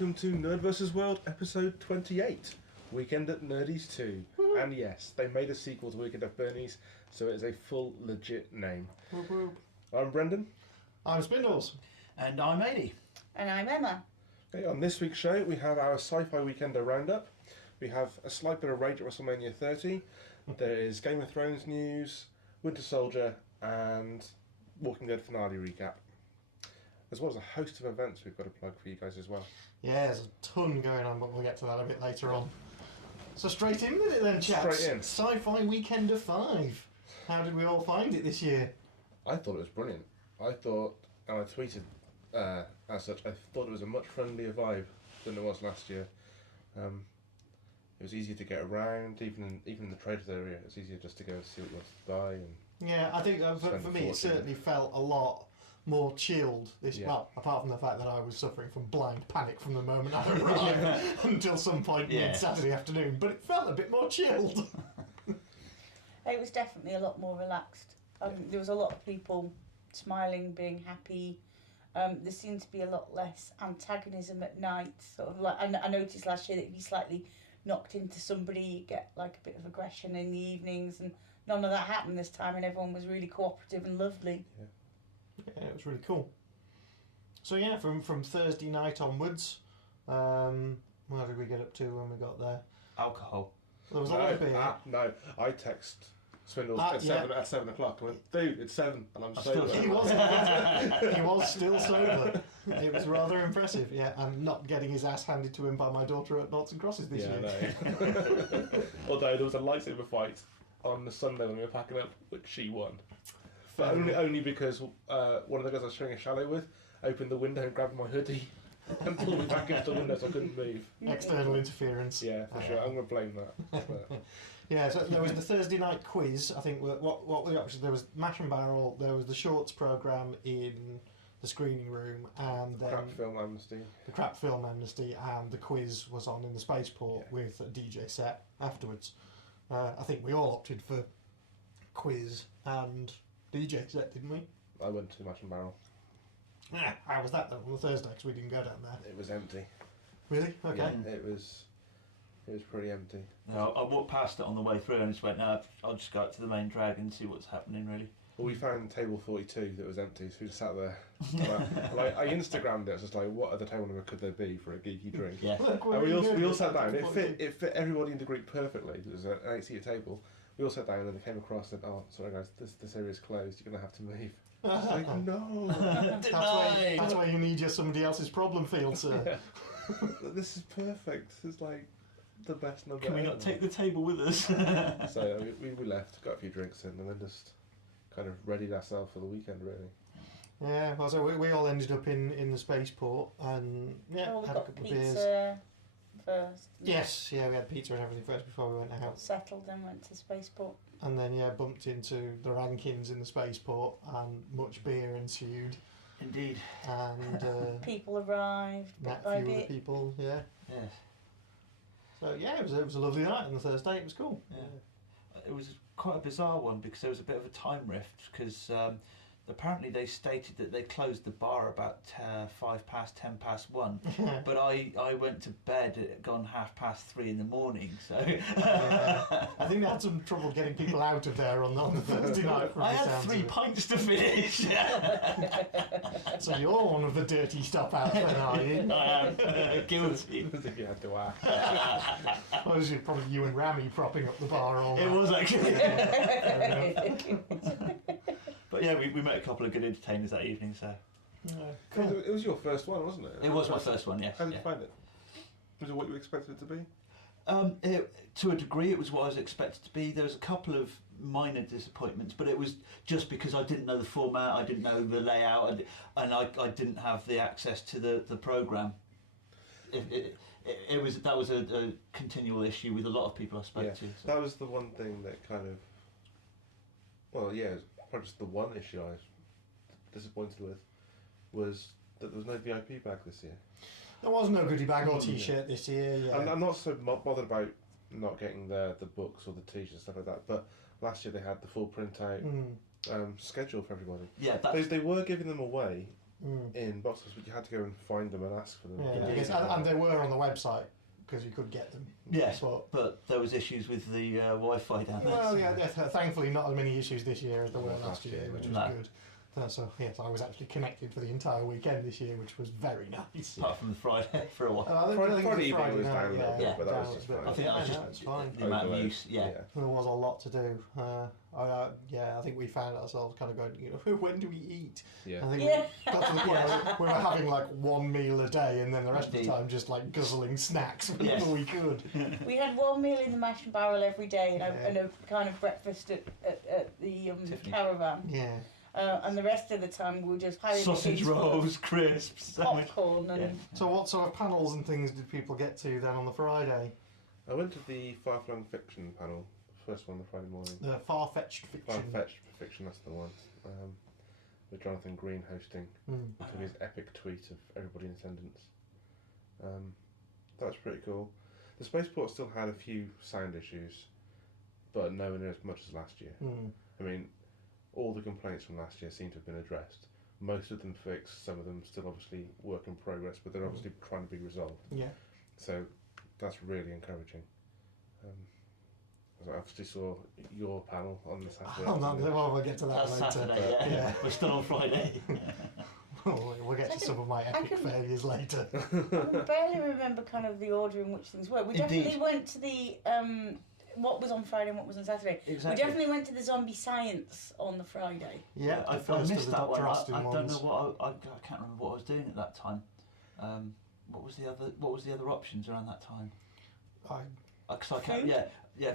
welcome to NerdVsWorld episode 28, Weekend at Nerdies 2. Woo. And yes, they made a sequel to Weekend at Bernie's, so it is a full, legit name. Whoop, whoop. I'm Brendan. I'm Spindles. And I'm Adi. And I'm Emma. Okay, on this week's show, we have our Sci Fi Weekender roundup. We have a slight bit of rage at Wrestlemania 30. There is Game of Thrones news, Winter Soldier, and Walking Dead finale recap. As well as a host of events we've got to plug for you guys as well. Yeah, there's a ton going on, but we'll get to that a bit later on. So straight in with it then, chaps. Straight in. Sci Fi Weekender 5. How did we all find it this year? I thought it was brilliant. I thought, and I tweeted as such, I thought it was a much friendlier vibe than it was last year. It was easier to get around, even in the traders area. It's easier just to go and see what you wanted to buy. And Yeah, I think for me it certainly felt a lot more chilled this well, apart from the fact that I was suffering from blind panic from the moment I arrived until some point mid-Saturday afternoon, but it felt a bit more chilled. It was definitely a lot more relaxed. There was a lot of people smiling, being happy. There seemed to be a lot less antagonism at night. Sort of like I noticed last year that if you slightly knocked into somebody, you get like a bit of aggression in the evenings, and none of that happened this time, and everyone was really cooperative and lovely. Yeah, it was really cool. So yeah, from Thursday night onwards, what did we get up to when we got there? Alcohol. There was a lot of beer. No, I text Spindles at 7 o'clock. I went, dude, it's 7 and I'm sober. He was still sober. It was rather impressive, yeah, and not getting his ass handed to him by my daughter at Noughts and Crosses this year. No. Although there was a lightsaber fight on the Sunday when we were packing up, which she won. But only because one of the guys I was sharing a chalet with opened the window and grabbed my hoodie and pulled me back into the window so I couldn't move. External interference. Yeah, for sure. I'm going to blame that. But. Yeah, so there was the Thursday night quiz. I think what were the options? There was Mash and Barrel, there was the shorts programme in the screening room, and then Crap Film Amnesty. The Crap Film Amnesty, and the quiz was on in the spaceport with a DJ set afterwards. I think we all opted for quiz and DJ set, didn't we? I went to Mash and Barrel. Yeah, how was that then on the Thursday? Because we didn't go down there. It was empty. Really? Okay. Yeah, it was pretty empty. No, I walked past it on the way through and just went, no, I'll just go out to the main drag and see what's happening, really. Well, we found table 42 that was empty, so we just sat there. I Instagrammed it. I was just like, what other table number could there be for a geeky drink? Yeah. Look, And we all sat down. It fit everybody in the group perfectly. There was an 8-seater table. We all sat down and they came across and oh, sorry guys, this area is closed. You're gonna have to move. It's like no. That's why you need somebody else's problem field, sir. Yeah. This is perfect. It's like the best number. Can we not take the table with us? So we left, got a few drinks in, and then just kind of readied ourselves for the weekend, really. Yeah, well, so we all ended up in the spaceport and We had a got couple of beers. pizza first. Yes, yeah, we had pizza and everything first before we went out. Settled and went to spaceport. And then, bumped into the Rankins in the spaceport and much beer ensued. Indeed. And People arrived, met bit by a few other bit. people, yeah. Yes. So, it was a lovely night on the Thursday. It was cool. Yeah. It was quite a bizarre one because there was a bit of a time rift because apparently they stated that they closed the bar about 5 past, 10 past 1, but I went to bed at gone 3:30 in the morning, so... I think they had some trouble getting people out of there on the Thursday night. I had 3 pints to finish. So you're one of the dirty stop outs then, are you? I am guilty. As if you had to ask. Well, it was probably you and Rami propping up the bar all night. It was actually. Yeah. But yeah, we met a couple of good entertainers that evening, so... Yeah, cool. It was your first one, wasn't it? It was my first one, yes. How did you find it? Was it what you expected it to be? To a degree, it was what I was expected to be. There was a couple of minor disappointments, but it was just because I didn't know the format, I didn't know the layout, and I didn't have the access to the programme. That was a continual issue with a lot of people I spoke to. So. That was the one thing that kind of... Well, yeah, it's probably just the one issue I was disappointed with, was that there was no VIP bag this year. There was no goodie bag or T-shirt this year. Yeah. I'm not so bothered about not getting the books or the T-shirts and stuff like that, but last year they had the full printout schedule for everybody. Yeah, They were giving them away, in boxes, but you had to go and find them and ask for them. And they were on the website because you could get them. Yes, but there was issues with the Wi-Fi down there. Well, thankfully not as many issues this year as there were last year, which was good. So yes, I was actually connected for the entire weekend this year, which was very nice. Apart from the Friday for a while. Friday evening was down a little bit, but that was just fine. I think that was just the amount of use. Yeah. There was a lot to do. I think we found ourselves kind of going, when do we eat? Yeah. I think we got to the point where we were having like one meal a day, and then the rest of the time just like guzzling snacks whenever we could. We had one meal in the mash and barrel every day, and a kind of breakfast at the caravan. Yeah. And the rest of the time we were just having sausage rolls, crisps, popcorn, and. So what sort of panels and things did people get to then on the Friday? I went to the far-flung fiction panel, first one on the Friday morning. The far-fetched fiction. Far-fetched fiction, that's the one. With Jonathan Green hosting. To his epic tweet of everybody in attendance. That was pretty cool. The spaceport still had a few sound issues, but nowhere near as much as last year. I mean, all the complaints from last year seem to have been addressed. Most of them fixed, some of them still obviously work in progress, but they're obviously trying to be resolved. Yeah. So that's really encouraging. I obviously saw your panel on the Saturday. We'll get to that later. Saturday, yeah. We're still on Friday. We'll get to some of my epic failures later. I barely remember kind of the order in which things were. We definitely went to the what was on Friday and what was on Saturday. Exactly. We definitely went to the zombie science on the Friday. Yeah, I missed that one. I don't know what I can't remember what I was doing at that time. What was the other options around that time?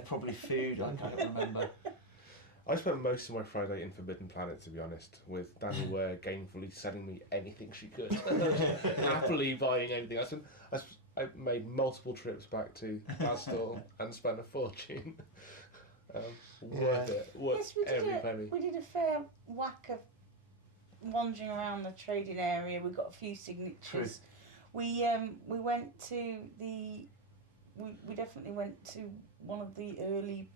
Probably food. I can't remember. I spent most of my Friday in Forbidden Planet, to be honest, with Danny Ware gainfully selling me anything she could, happily buying anything. I made multiple trips back to that store and spent a fortune. Worth it. Worth every penny. We did a fair whack of wandering around the trading area. We got a few signatures. True. We went to the. We definitely went to one of the early.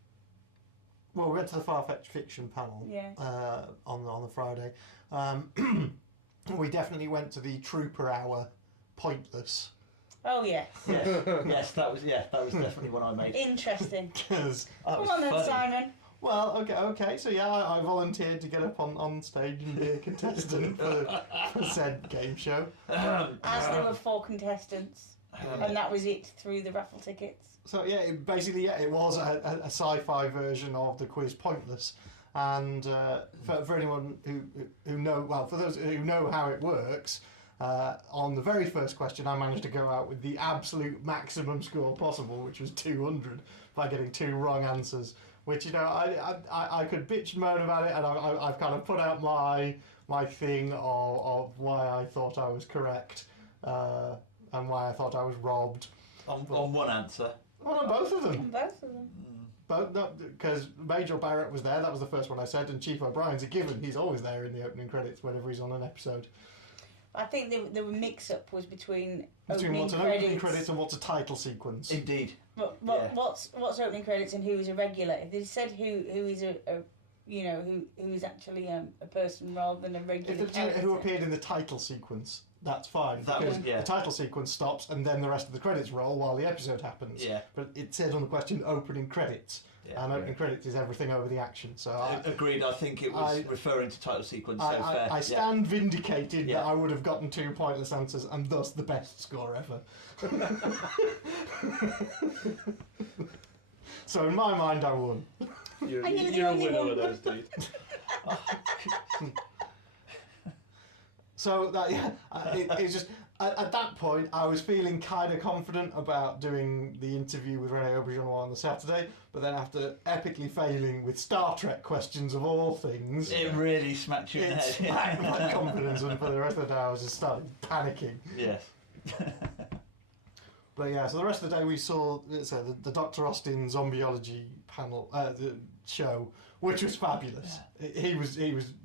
Well, we went to the Far-Fetched Fiction panel. Yeah. On the Friday, we definitely went to the Trooper Hour, Pointless. Oh yes. Yes, that was definitely one I made. Interesting. Because come on then, Simon. Well, okay. So I volunteered to get up on stage and be a contestant for said game show. As there were 4 contestants, and that was it through the raffle tickets. So it was a sci-fi version of the quiz Pointless, and for anyone for those who know how it works. On the very first question, I managed to go out with the absolute maximum score possible, which was 200, by getting 2 wrong answers. Which I could bitch and moan about it, and I've kind of put out my thing of why I thought I was correct, and why I thought I was robbed. On one answer. Well, on both of them. Both of them. Because Major Barrett was there. That was the first one I said, and Chief O'Brien's a given. He's always there in the opening credits whenever he's on an episode. I think the mix-up was between what's an opening credits and what's a title sequence. Indeed. What's opening credits and who is a regular? If they said who is who is actually a person rather than a regular character. Who appeared in the title sequence, that's fine. The title sequence stops and then the rest of the credits roll while the episode happens. Yeah. But it said on the question opening credits. Yeah. And opening credits is everything over the action. So agreed. I think it was referring to title sequence. I stand vindicated that I would have gotten 2 pointless answers and thus the best score ever. So in my mind, I won. You're a winner with those, dude. So it's just at that point I was feeling kind of confident about doing the interview with René Auberjonois on the Saturday, but then after epically failing with Star Trek questions of all things, it really smacked you in the head. It smacked my confidence, and for the rest of the day I was just started panicking. Yes. But so the rest of the day we saw the Dr. Austin Zombieology panel, the show, which was fabulous. He was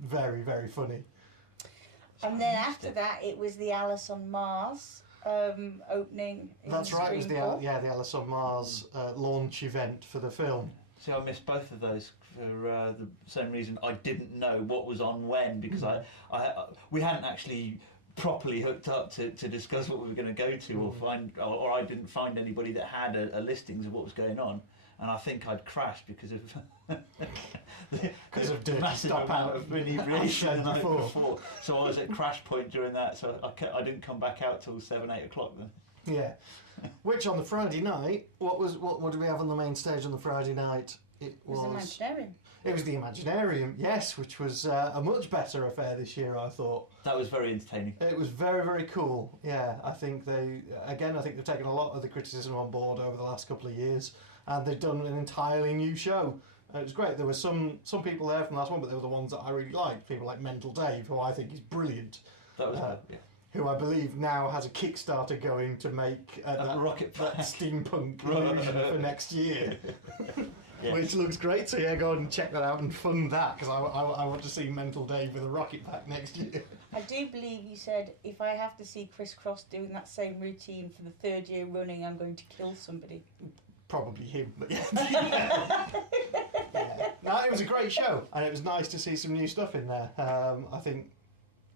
very, very funny. And then after that, it was the Alice on Mars opening. That's right. It was the Alice on Mars launch event for the film. See, I missed both of those for the same reason. I didn't know what was on when because we hadn't actually properly hooked up to discuss what we were going to go to, or I didn't find anybody that had a listings of what was going on, and I think I'd crashed because of the massive stop amount out of inebriation the night before. before. So I was at crash point during that, so I didn't come back out till 7-8 o'clock then. Yeah. Which on the Friday night, what did we have on the main stage on the Friday night? It was the Imaginarium. It was the Imaginarium, yes, which was a much better affair this year, I thought. That was very entertaining. It was very, very cool. Yeah, I think they've taken a lot of the criticism on board over the last couple of years, and they've done an entirely new show. It was great. There were some people there from the last one, but they were the ones that I really liked. People like Mental Dave, who I think is brilliant. That was good, yeah. Who I believe now has a Kickstarter going to make that steampunk illusion for next year. Yes. Which looks great, so yeah, go and check that out and fund that, because I want to see Mental Dave with a rocket pack next year. I do believe you said, if I have to see Chris Cross doing that same routine for the 3rd year running, I'm going to kill somebody. Probably him, but yeah. No, it was a great show, and it was nice to see some new stuff in there. I think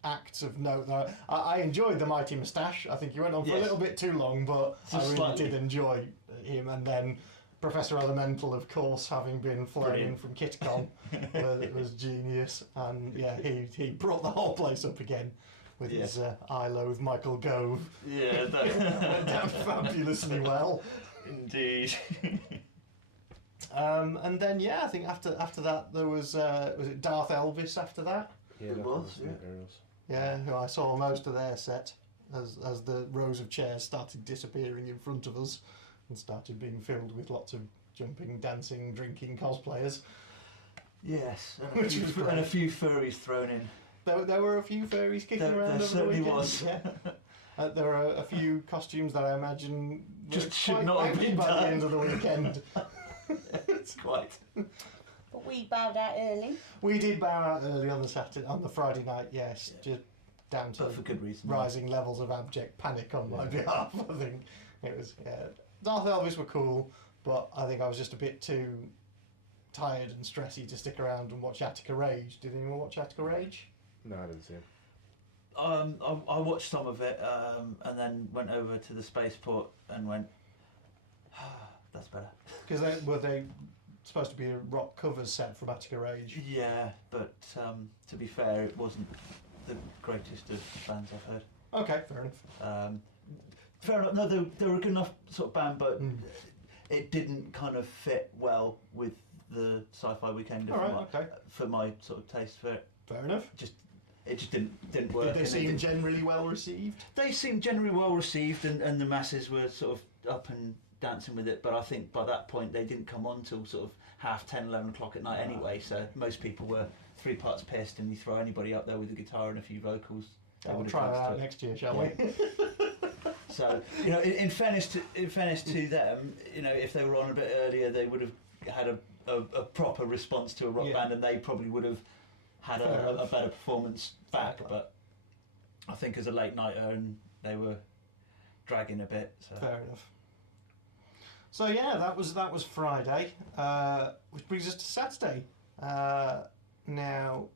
acts of note, though, I enjoyed the Mighty Moustache. I think he went on for a little bit too long, but I really did enjoy him, and then Professor Elemental, of course, having been flown in from KitCon, was genius, and yeah, he brought the whole place up again with his I Loathe Michael Gove. Yeah, went down fabulously well. Indeed. And then I think after that there was it Darth Elvis after that? Yeah, it was. Yeah, who I saw most of their set as the rows of chairs started disappearing in front of us and started being filled with lots of jumping, dancing, drinking cosplayers. Yes, and a few furries thrown in. There were a few furries kicking around. There certainly was. Yeah. There are a few costumes that I imagine just should not have been by done. the end of the weekend. It's quite. But we bowed out early. We did bow out early on the Friday night, yes, just down to for good reason. Rising levels of abject panic on my behalf. I think it was. Darth Elvis were cool, but I think I was just a bit too tired and stressy to stick around and watch Attica Rage. Did anyone watch Attica Rage? No, I didn't see him. I watched some of it and then went over to the spaceport and went, that's better. Because they supposed to be a rock covers set from Attica Rage. Yeah, but to be fair, it wasn't the greatest of bands I've heard. Okay, fair enough. Fair enough. No, they were a good enough sort of band, but it didn't kind of fit well with the Sci Fi Weekender for my sort of taste for it. Fair enough. It just didn't work. Did they seem generally well received? They seemed generally well received, and the masses were sort of up and dancing with it. But I think by that point they didn't come on till sort of 10:30, 11 o'clock at night anyway. So most people were 3 parts pissed, and you throw anybody up there with a guitar and a few vocals. We'll try that out next year, shall we? So in fairness to them, if they were on a bit earlier, they would have had a proper response to a rock band, and they probably would have had a better performance back. But I think as a late nighter, and they were dragging a bit. So. Fair enough. So that was Friday, which brings us to Saturday. Now,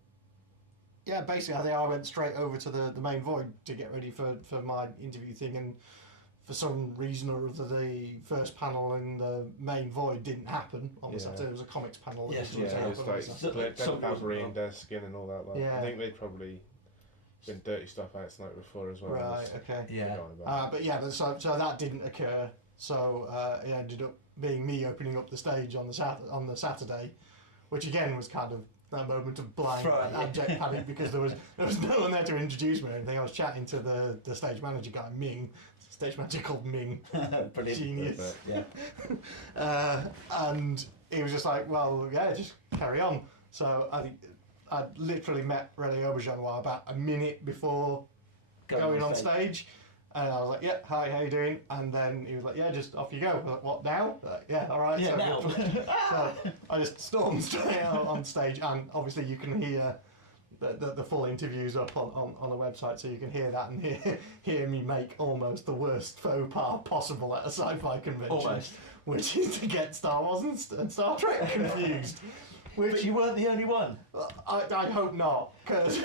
basically I think I went straight over to the main void to get ready for my interview thing, and for some reason or other the first panel in the main void didn't happen on the Saturday. There was a comics panel. It was like split and desk in and all that. I think they'd probably been dirty stuff out tonight before as well. Right, okay. Yeah. So that didn't occur. So it ended up being me opening up the stage on the Saturday, which again was kind of that moment of blind abject panic, because there was no one there to introduce me or anything. I was chatting to the stage manager guy, Ming. Stage manager called Ming. Brilliant. Genius. Yeah. And he was just like, well, just carry on. So I'd literally met Rene Auberjonois about a minute before going on stage. And I was like, hi, how you doing? And then he was like, just off you go. I was like, what, now? Like, all right. Yeah, now. So I just stormed straight out on stage, and obviously you can hear the full interviews up on the website, so you can hear that and hear me make almost the worst faux pas possible at a sci-fi convention. Almost. Which is to get Star Wars and Star Trek confused. But you weren't the only one. I hope not, because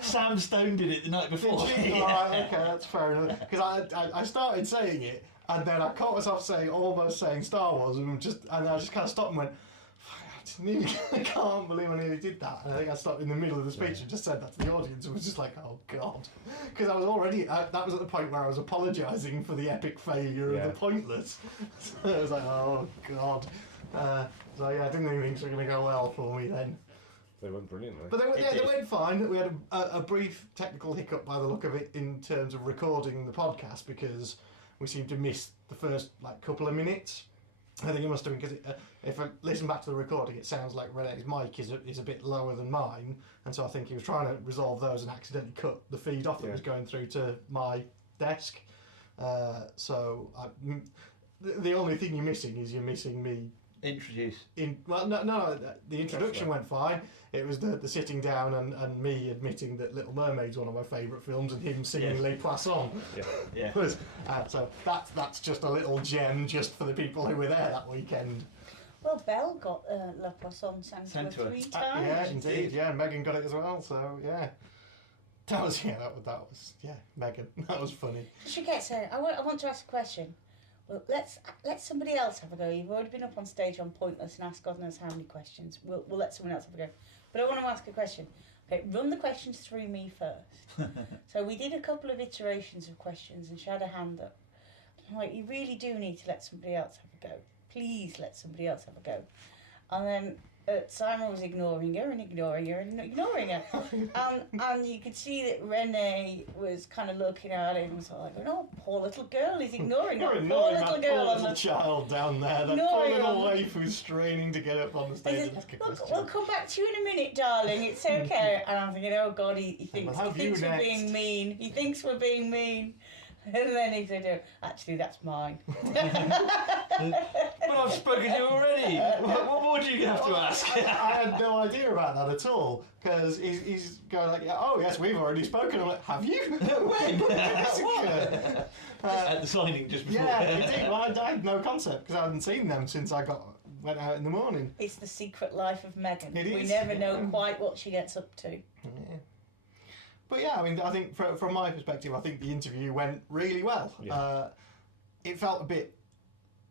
Sam Stone did it the night before. Alright, okay, that's fair enough. Because I started saying it, and then I caught myself almost saying Star Wars, and I just kind of stopped and went, I can't believe I nearly did that. And I think I stopped in the middle of the speech and just said that to the audience. It was just like, oh God. Because I was already, that was at the point where I was apologising for the epic failure of the Pointless. So I was like, oh God. So yeah, I didn't even think it was going to go well for me then. They went brilliantly. But they went fine. We had a brief technical hiccup by the look of it in terms of recording the podcast, because we seemed to miss the first couple of minutes. I think it must have been because if I listen back to the recording, it sounds like Renee's mic is a bit lower than mine, and so I think he was trying to resolve those and accidentally cut the feed off that was going through to my desk. So the only thing you're missing me. Introduce. No, the introduction went fine. It was the sitting down and me admitting that Little Mermaid's one of my favourite films, and him singing Les Poissons. Yeah. So that's just a little gem just for the people who were there that weekend. Well, Belle got Les Poissons sent to her 3 times. Yeah, indeed. Yeah, Megan got it as well. So yeah, that was Megan. That was funny. She kept saying, I want to ask a question. Well, let somebody else have a go. You've already been up on stage on Pointless and asked God knows how many questions. We'll let someone else have a go. But I want to ask a question. Okay, run the questions through me first. So we did a couple of iterations of questions, and she had a hand up. I'm like, you really do need to let somebody else have a go. Please let somebody else have a go. And then Simon was ignoring her and ignoring her and ignoring her. And you could see that Renee was kind of looking at him and sort of like, oh, poor little girl, he's ignoring her. Poor little girl. Poor little child down there. That poor little waif who's straining to get up on the stage and ask a question. We'll come back to you in a minute, darling. It's okay. And I'm thinking, oh God, he thinks we're being mean. He thinks we're being mean. And then he said, oh, actually, that's mine. But I've spoken to you already. What more do you have to ask? I had no idea about that at all, because he's going like, oh yes, we've already spoken. I'm like, have you? When? At the signing just before. Yeah, indeed. Well, I had no concept, because I hadn't seen them since I went out in the morning. It's the secret life of Megan. It is. We never know quite what she gets up to. Yeah. But yeah, I mean, I think from my perspective, I think the interview went really well. Yeah. It felt a bit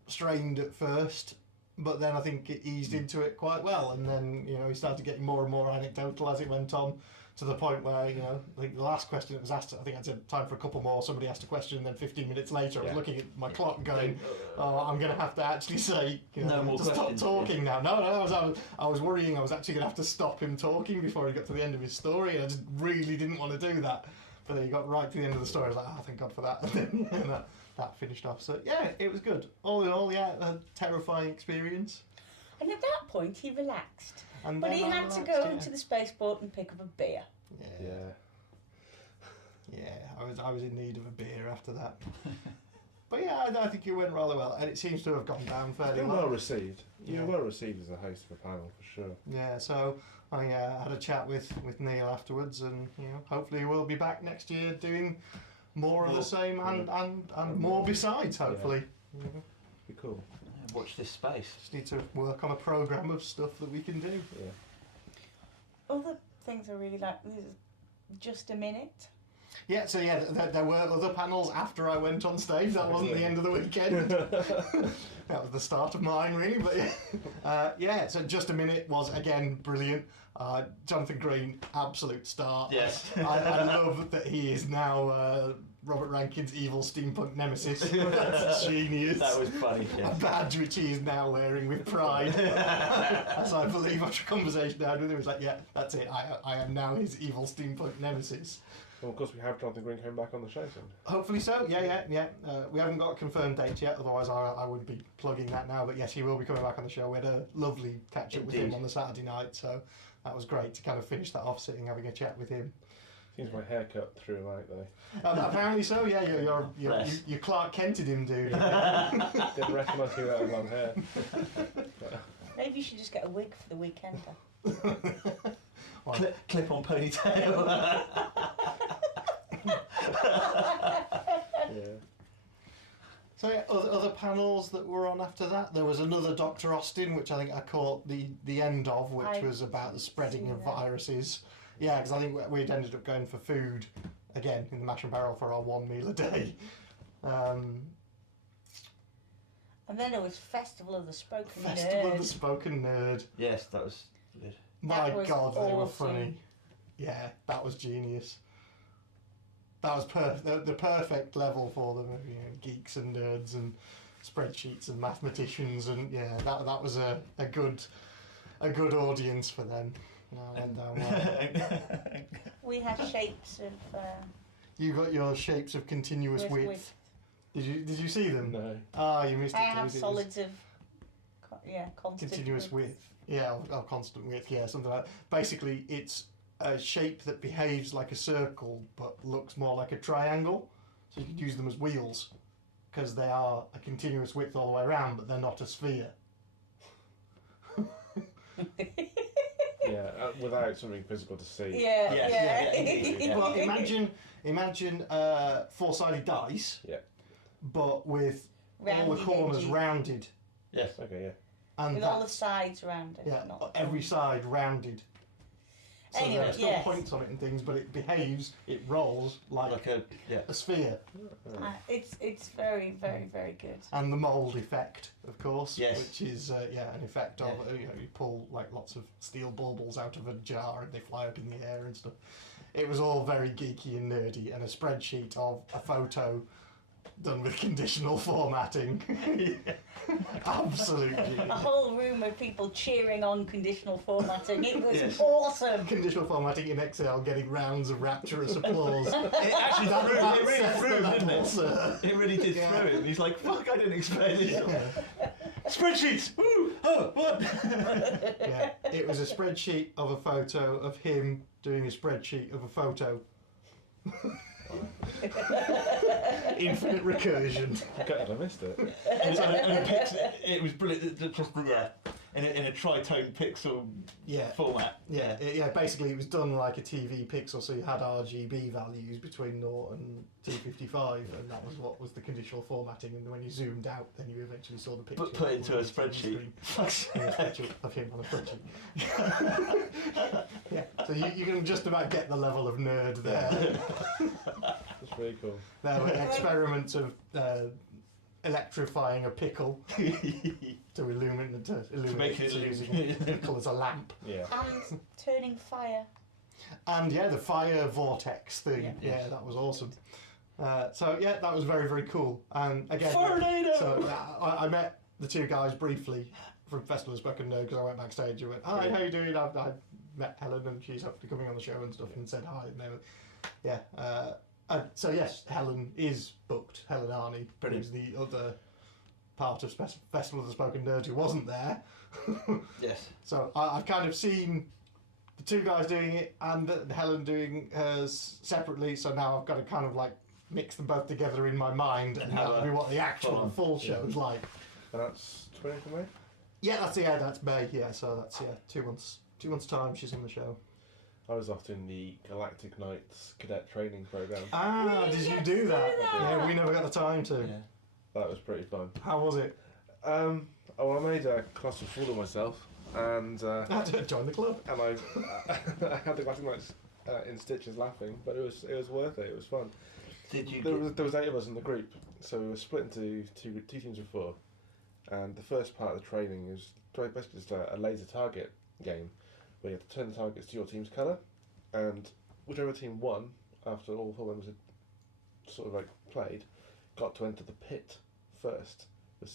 strained at first, but then I think it eased into it quite well. And then, he started getting more and more anecdotal as it went on, to the point where, I think the last question that was asked, I think I said time for a couple more. Somebody asked a question, and then 15 minutes later, I was looking at my clock and going, oh, I'm going to have to actually say, no more to stop talking now. No, I was worrying I was actually going to have to stop him talking before he got to the end of his story, and I just really didn't want to do that. But then he got right to the end of the story. I was like, oh, thank God for that. And then that finished off. So yeah, it was good. All in all, a terrifying experience. And at that point, he relaxed. And but he had to go to the spaceport and pick up a beer. Yeah, I was in need of a beer after that. But yeah, I think it went rather well, and it seems to have gone down fairly well. Well received. You were well received as a host of a panel, for sure. Yeah, so I had a chat with Neil afterwards, and hopefully we'll be back next year doing more of the same and more besides, hopefully. Yeah. Be cool. Watch this space. Just need to work on a programme of stuff that we can do. Yeah. Other things I really like, this is Just a Minute. Yeah, so there were other panels after I went on stage. That wasn't the end of the weekend. That was the start of mine, really. But so Just a Minute was, again, brilliant. Jonathan Green, absolute star. Yes. I love that he is now Robert Rankin's evil steampunk nemesis. That's genius. That was funny. Yeah. A badge which he is now wearing with pride. As I believe after a conversation I had with him, he was like, yeah, that's it. I am now his evil steampunk nemesis. Well, of course, we have Jonathan Green coming back on the show soon. Hopefully so, yeah. We haven't got a confirmed date yet, otherwise I would be plugging that now. But yes, he will be coming back on the show. We had a lovely catch-up with him on the Saturday night, so that was great to kind of finish that off, having a chat with him. Seems my haircut threw him out, though. Apparently so, yeah. You Clark Kented him, dude. Didn't recognise you out of long hair. Maybe you should just get a wig for the Weekender. Clip on ponytail. So yeah, other panels that were on after that, there was another Dr. Austin, which I think I caught the end of, which was about the spreading of viruses. Yeah, because I think we'd ended up going for food, again, in the Mash and Barrel for our one meal a day. And then there was Festival of the Spoken Nerd. Festival of the Spoken Nerd. Yes, that was good. My was God, they were awesome. funny. Yeah, that was genius. That was the perfect level for them, you know, geeks and nerds and spreadsheets and mathematicians, and yeah, that was a good audience for them. Went down well. We had shapes of. You got your shapes of continuous width. Did you see them? No. Ah, you missed it. I have solids of. Constant Continuous width. Yeah, or constant width. Yeah, something like that. Basically, it's a shape that behaves like a circle but looks more like a triangle. So you could use them as wheels because they are a continuous width all the way around, but they're not a sphere. Yeah, without something physical to see. Yeah. Well, imagine four-sided dice. Yeah. But with all Rounded the corners edges. rounded. Yes. Okay, yeah. And With all the sides rounded. yeah, not every side rounded. So Anyway, there are still yes. points on it and things, but it behaves, it rolls like a sphere. It's very, very, very good. And the mould effect, of course, Yes. which is an effect of you pull like lots of steel baubles out of a jar and they fly up in the air and stuff. It was all very geeky and nerdy, and a spreadsheet of a photo done with conditional formatting. Absolutely. A whole room of people cheering on conditional formatting. It was awesome. Conditional formatting in Excel getting rounds of rapturous applause. It actually threw him, didn't it? Sir. It really did throw him. He's like, fuck, I didn't expect this. Spreadsheets! Woo! Oh, what? Yeah, it was a spreadsheet of a photo of him doing a spreadsheet of a photo. Infinite recursion. God, I missed it. It was brilliant. Just in a tritone pixel format. Yeah. Basically, it was done like a TV pixel, so you had RGB values between 0 and 255, and that was what was the conditional formatting. And when you zoomed out, then you eventually saw the picture. But put into a spreadsheet. In a spreadsheet of him on a spreadsheet. Yeah. So you can just about get the level of nerd there. That's really cool. There were experiments of electrifying a pickle to illuminate using a pickle as a lamp. Yeah. And turning fire. And the fire vortex thing. Yeah, that was awesome. So that was very, very cool. And again, so I met the two guys briefly from Festival of Spoken Nerd because I went backstage and went, "Hi, how you doing?" I met Helen and she's hopefully coming on the show and stuff, and said hi. And they were, so yes, Helen is booked. Helen Arney, who's the other part of Festival of the Spoken Nerd who wasn't there. Yes. So I've kind of seen the two guys doing it and Helen doing hers separately. So now I've got to kind of like mix them both together in my mind and that'll be what the actual full show's like. And that's 20th of May? Yeah, that's May. Yeah, so that's 2 months. 2 months time she's in the show. I was off in the Galactic Knights cadet training program. Did you do that? Yeah, we never got the time to. Yeah. That was pretty fun. How was it? I made a colossal fool of myself, and Join the club. and I had the Galactic Knights in stitches laughing, but it was worth it. It was fun. Did you? There was 8 of us in the group, so we were split into two teams of 4. And the first part of the training is basically just a laser target game, where you have to turn the targets to your team's colour, and whichever team won after all 4 members had sort of like played, got to enter the pit first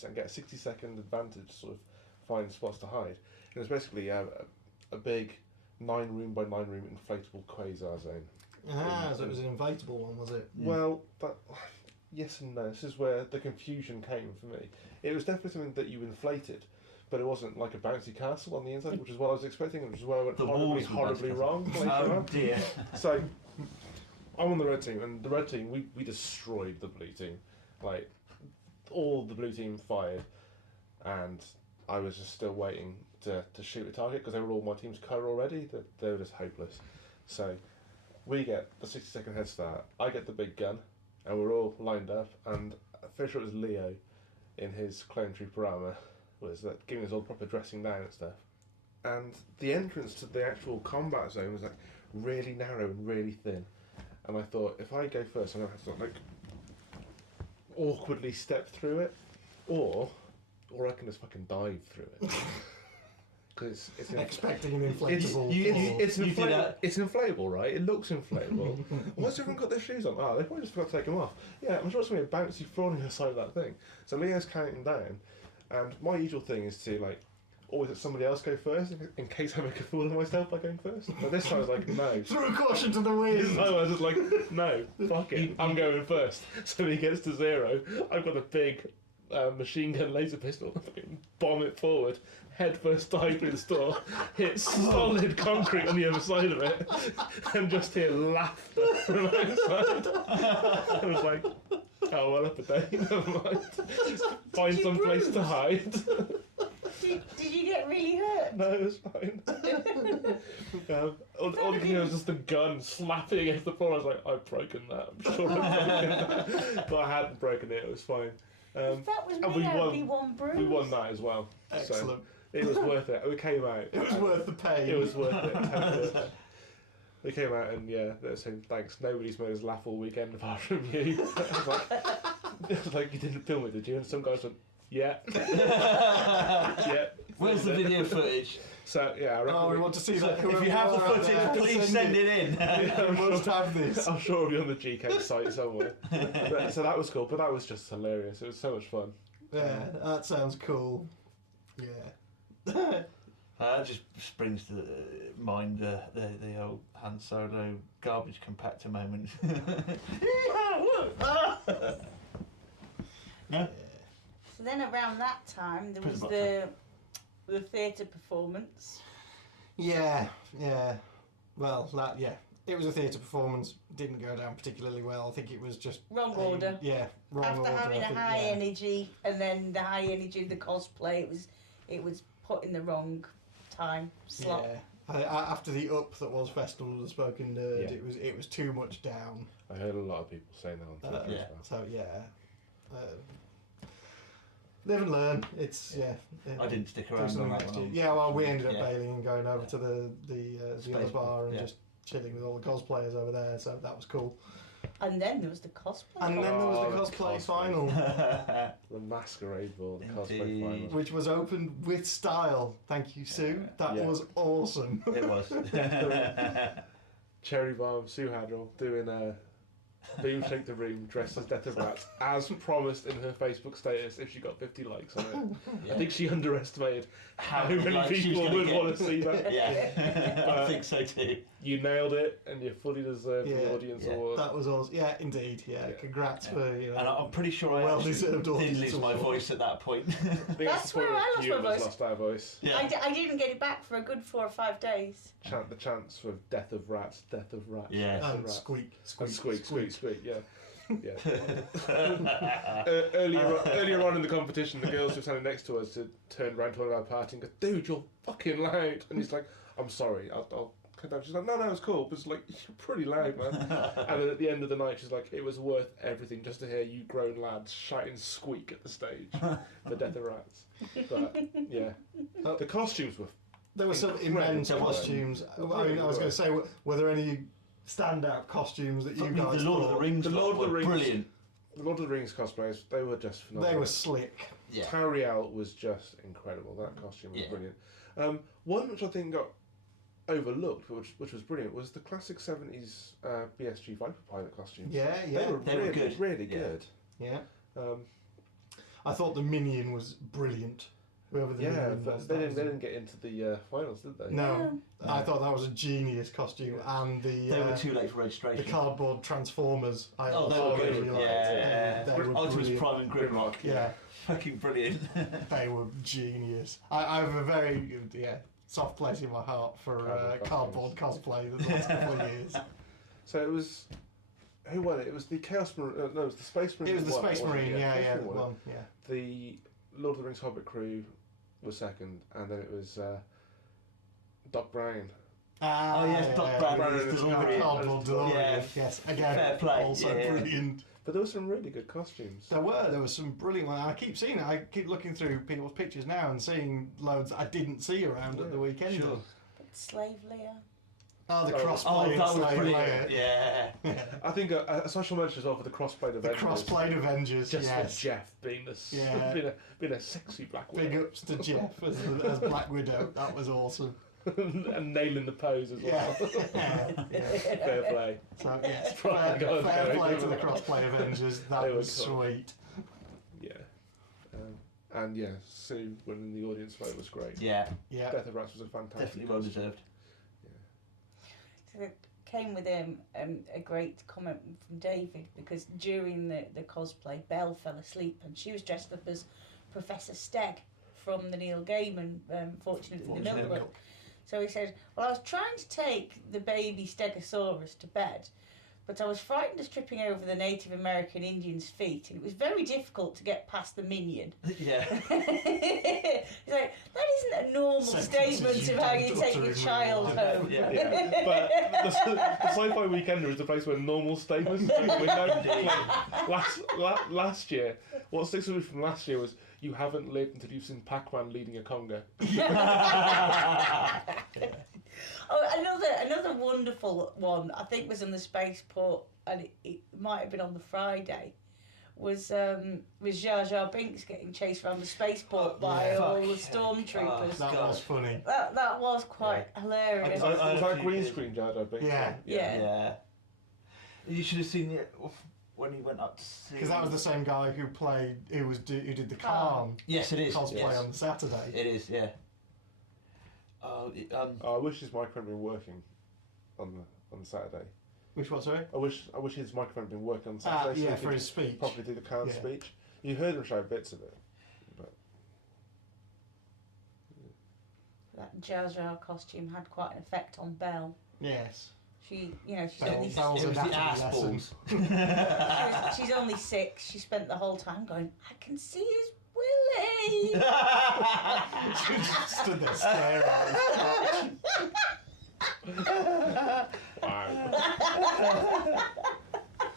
and get a 60-second advantage to sort of find spots to hide. And it's basically a big 9-room by 9-room inflatable quasar zone. So it was an inflatable one, was it? Well, yes and no. This is where the confusion came for me. It was definitely something that you inflated, but it wasn't like a bouncy castle on the inside, which is what I was expecting, and which is where I went horribly wrong. Oh dear. So, I'm on the red team, and the red team, we destroyed the blue team. Like, all the blue team fired, and I was just still waiting to shoot a target, because they were all my team's colour already. They were just hopeless. So, we get the 60-second head start, I get the big gun, and we're all lined up, and pretty sure it was Leo, in his clone trooper armour, was giving us all proper dressing down and stuff. And the entrance to the actual combat zone was like really narrow and really thin. And I thought, if I go first, I'm gonna have to like awkwardly step through it, or I can just fucking dive through it. Because it's expecting an inflatable. It's inflatable, right? It looks inflatable. Why's everyone got their shoes on? Oh, they probably just forgot to take them off. Yeah, I'm sure it's going to be a bouncy floor on the other side of that thing. So Leo's counting down, and my usual thing is to like always let somebody else go first in case I make a fool of myself by going first. But this time I was like, no. Threw caution to the wind. This time I was just like, no, fuck it, I'm going first. So when he gets to 0, I've got a big machine gun laser pistol, fucking bomb it forward, head first dive through the store, hit solid concrete on the other side of it, and just hear laughter from outside. I was like, oh, well, up a day, never mind. Find some place to hide. Did you get really hurt? No, it was fine. All you can hear was just the gun slapping against the floor. I was like, I've broken that. I'm sure I've broken that. But I hadn't broken it, it was fine. If that was me, I'd be one bruise. We won that as well. Excellent. So it was worth it. We came out. It was worth the pain. It was worth it. We came out and they were saying thanks. Nobody's made us laugh all weekend apart from you. I was like, you didn't film it, did you? And some guys went, yeah. Yeah. Where's the video footage? So yeah, I reckon we want to see that. If you have the footage, please send it in. We must have this. I'm sure it'll be on the GK site somewhere. So that was cool, but that was just hilarious. It was so much fun. Yeah, that sounds cool. Yeah. That just brings to mind the old Han Solo garbage compactor moment. So then around that time there was the theatre performance. Yeah. Well, it was a theatre performance. Didn't go down particularly well. I think it was just Wrong order. Yeah, wrong After order. having a high energy and then the high energy of the cosplay, it was put in the wrong time slot. Yeah. After the up that was Festival of the Spoken Nerd, it was too much down. I heard a lot of people saying that on Twitter as well. So live and learn. It's I didn't stick around on that one. Yeah, well, we ended up bailing and going over to the other bar and just chilling with all the cosplayers over there. So that was cool. And then there was the cosplay. And then there was the cosplay final. The masquerade ball, the cosplay final. Which was opened with style. Thank you, Sue. That was awesome. It was. Cherry Bomb, Sue Hadrell doing Boom Shake the Room dressed as Death of Rats, as promised in her Facebook status if she got 50 likes on it. I think she underestimated how many people would want to see that. I think so too. You nailed it, and you fully deserve the audience award. That was awesome. Yeah, indeed. Yeah, congrats for And I'm pretty sure I well-deserved did lose my voice at that point. That's where I lost my voice. Lost our voice. Yeah. I didn't get it back for a good 4 or 5 days. The chance for Death of Rats, Death of Rats. Yeah. Death of And rats. squeak. Yeah. Earlier on in the competition, the girls who were standing next to us turned around to one of our party and go, "Dude, you're fucking loud." And he's like, "I'm sorry, I'll cut down." She's like, "No, it's cool." But it's like, "You're pretty loud, man." And then at the end of the night, she's like, "It was worth everything just to hear you grown lads shouting squeak at the stage for Death of Rats." But yeah, the costumes were. There were some immense costumes. I was going to say, were there any standout costumes that you guys The Lord of the Rings. The Lord of the Rings. Brilliant. The Lord of the Rings cosplayers, they were just phenomenal. They were slick. Yeah. Tariel was just incredible. That costume was brilliant. One which I think got overlooked, which was brilliant, was the classic 70s BSG Viper pilot costumes. Yeah. They were good. Really good. Yeah. I thought the Minion was brilliant. Whoever the Minion was. They didn't get into the finals, did they? No. I thought that was a genius costume, and they were too late for registration. The cardboard Transformers. They were good. Really liked. They were Optimus Prime and Grimlock. Yeah. Fucking brilliant. They were genius. I have a very soft place in my heart for cardboard cosplay the last couple of years. So it was. Who won it? It was the Chaos Marine. No, it was the Space Marine. It was the Space Marine. Yeah. The Lord of the Rings Hobbit crew was second, and then it was Doc Brown. Doc Brown is the cardboard DeLorean. Yes, again, fair play. also brilliant. But there were some really good costumes. There were some brilliant ones. I keep seeing it. I keep looking through people's pictures now and seeing loads I didn't see around at the weekend. Sure. Slave Leia. Oh, the crossplay. that was Slave brilliant. Leia. Yeah. I think a special mention as well for the cross-played The Avengers. cross-played Avengers, Just yes. for Jeff being being a sexy Black Widow. Big ups to Jeff as Black Widow. That was awesome. And nailing the pose as well. Fair play. So, yes, Fair fair play to the cross-play Avengers. That was sweet. Yeah. And yeah, Sue winning the audience vote was great. Yeah. Death of Rats was a fantastic. Definitely well deserved. So it came with a great comment from David, because during the cosplay, Belle fell asleep and she was dressed up as Professor Steg from the Neil Gaiman Fortunate in the Milk book. So he said, well, I was trying to take the baby Stegosaurus to bed, but I was frightened of tripping over the Native American Indian's feet, and it was very difficult to get past the minion. Yeah. He's like, that isn't a normal statement of how you take your child home. Yeah. But the Sci Fi Weekender is the place where normal statements go. We know, last year, what sticks with me from last year was, you haven't lived until you've seen Pac-Man leading a conga. Oh, another wonderful one, I think was on the spaceport, and it might have been on the Friday, was Jar Jar Binks getting chased around the spaceport by all the stormtroopers. That was funny. That was quite hilarious. Was that green screen Jar Jar Binks? Yeah. You should have seen it when he went up to see. Because that was the same guy who did the Khan. Yes, it is. Cosplay on Saturday. It is, yeah. I wish his microphone had been working on Saturday. Which one, sorry? I wish his microphone had been working on Saturday. Yeah, for his speech. Properly do the Khan speech. You heard him show bits of it, but That Jar Jar costume had quite an effect on Belle. Yes. She's Belle's it was the ass lesson. balls. she's only 6. She spent the whole time going, I can see his willy. She just stood there staring at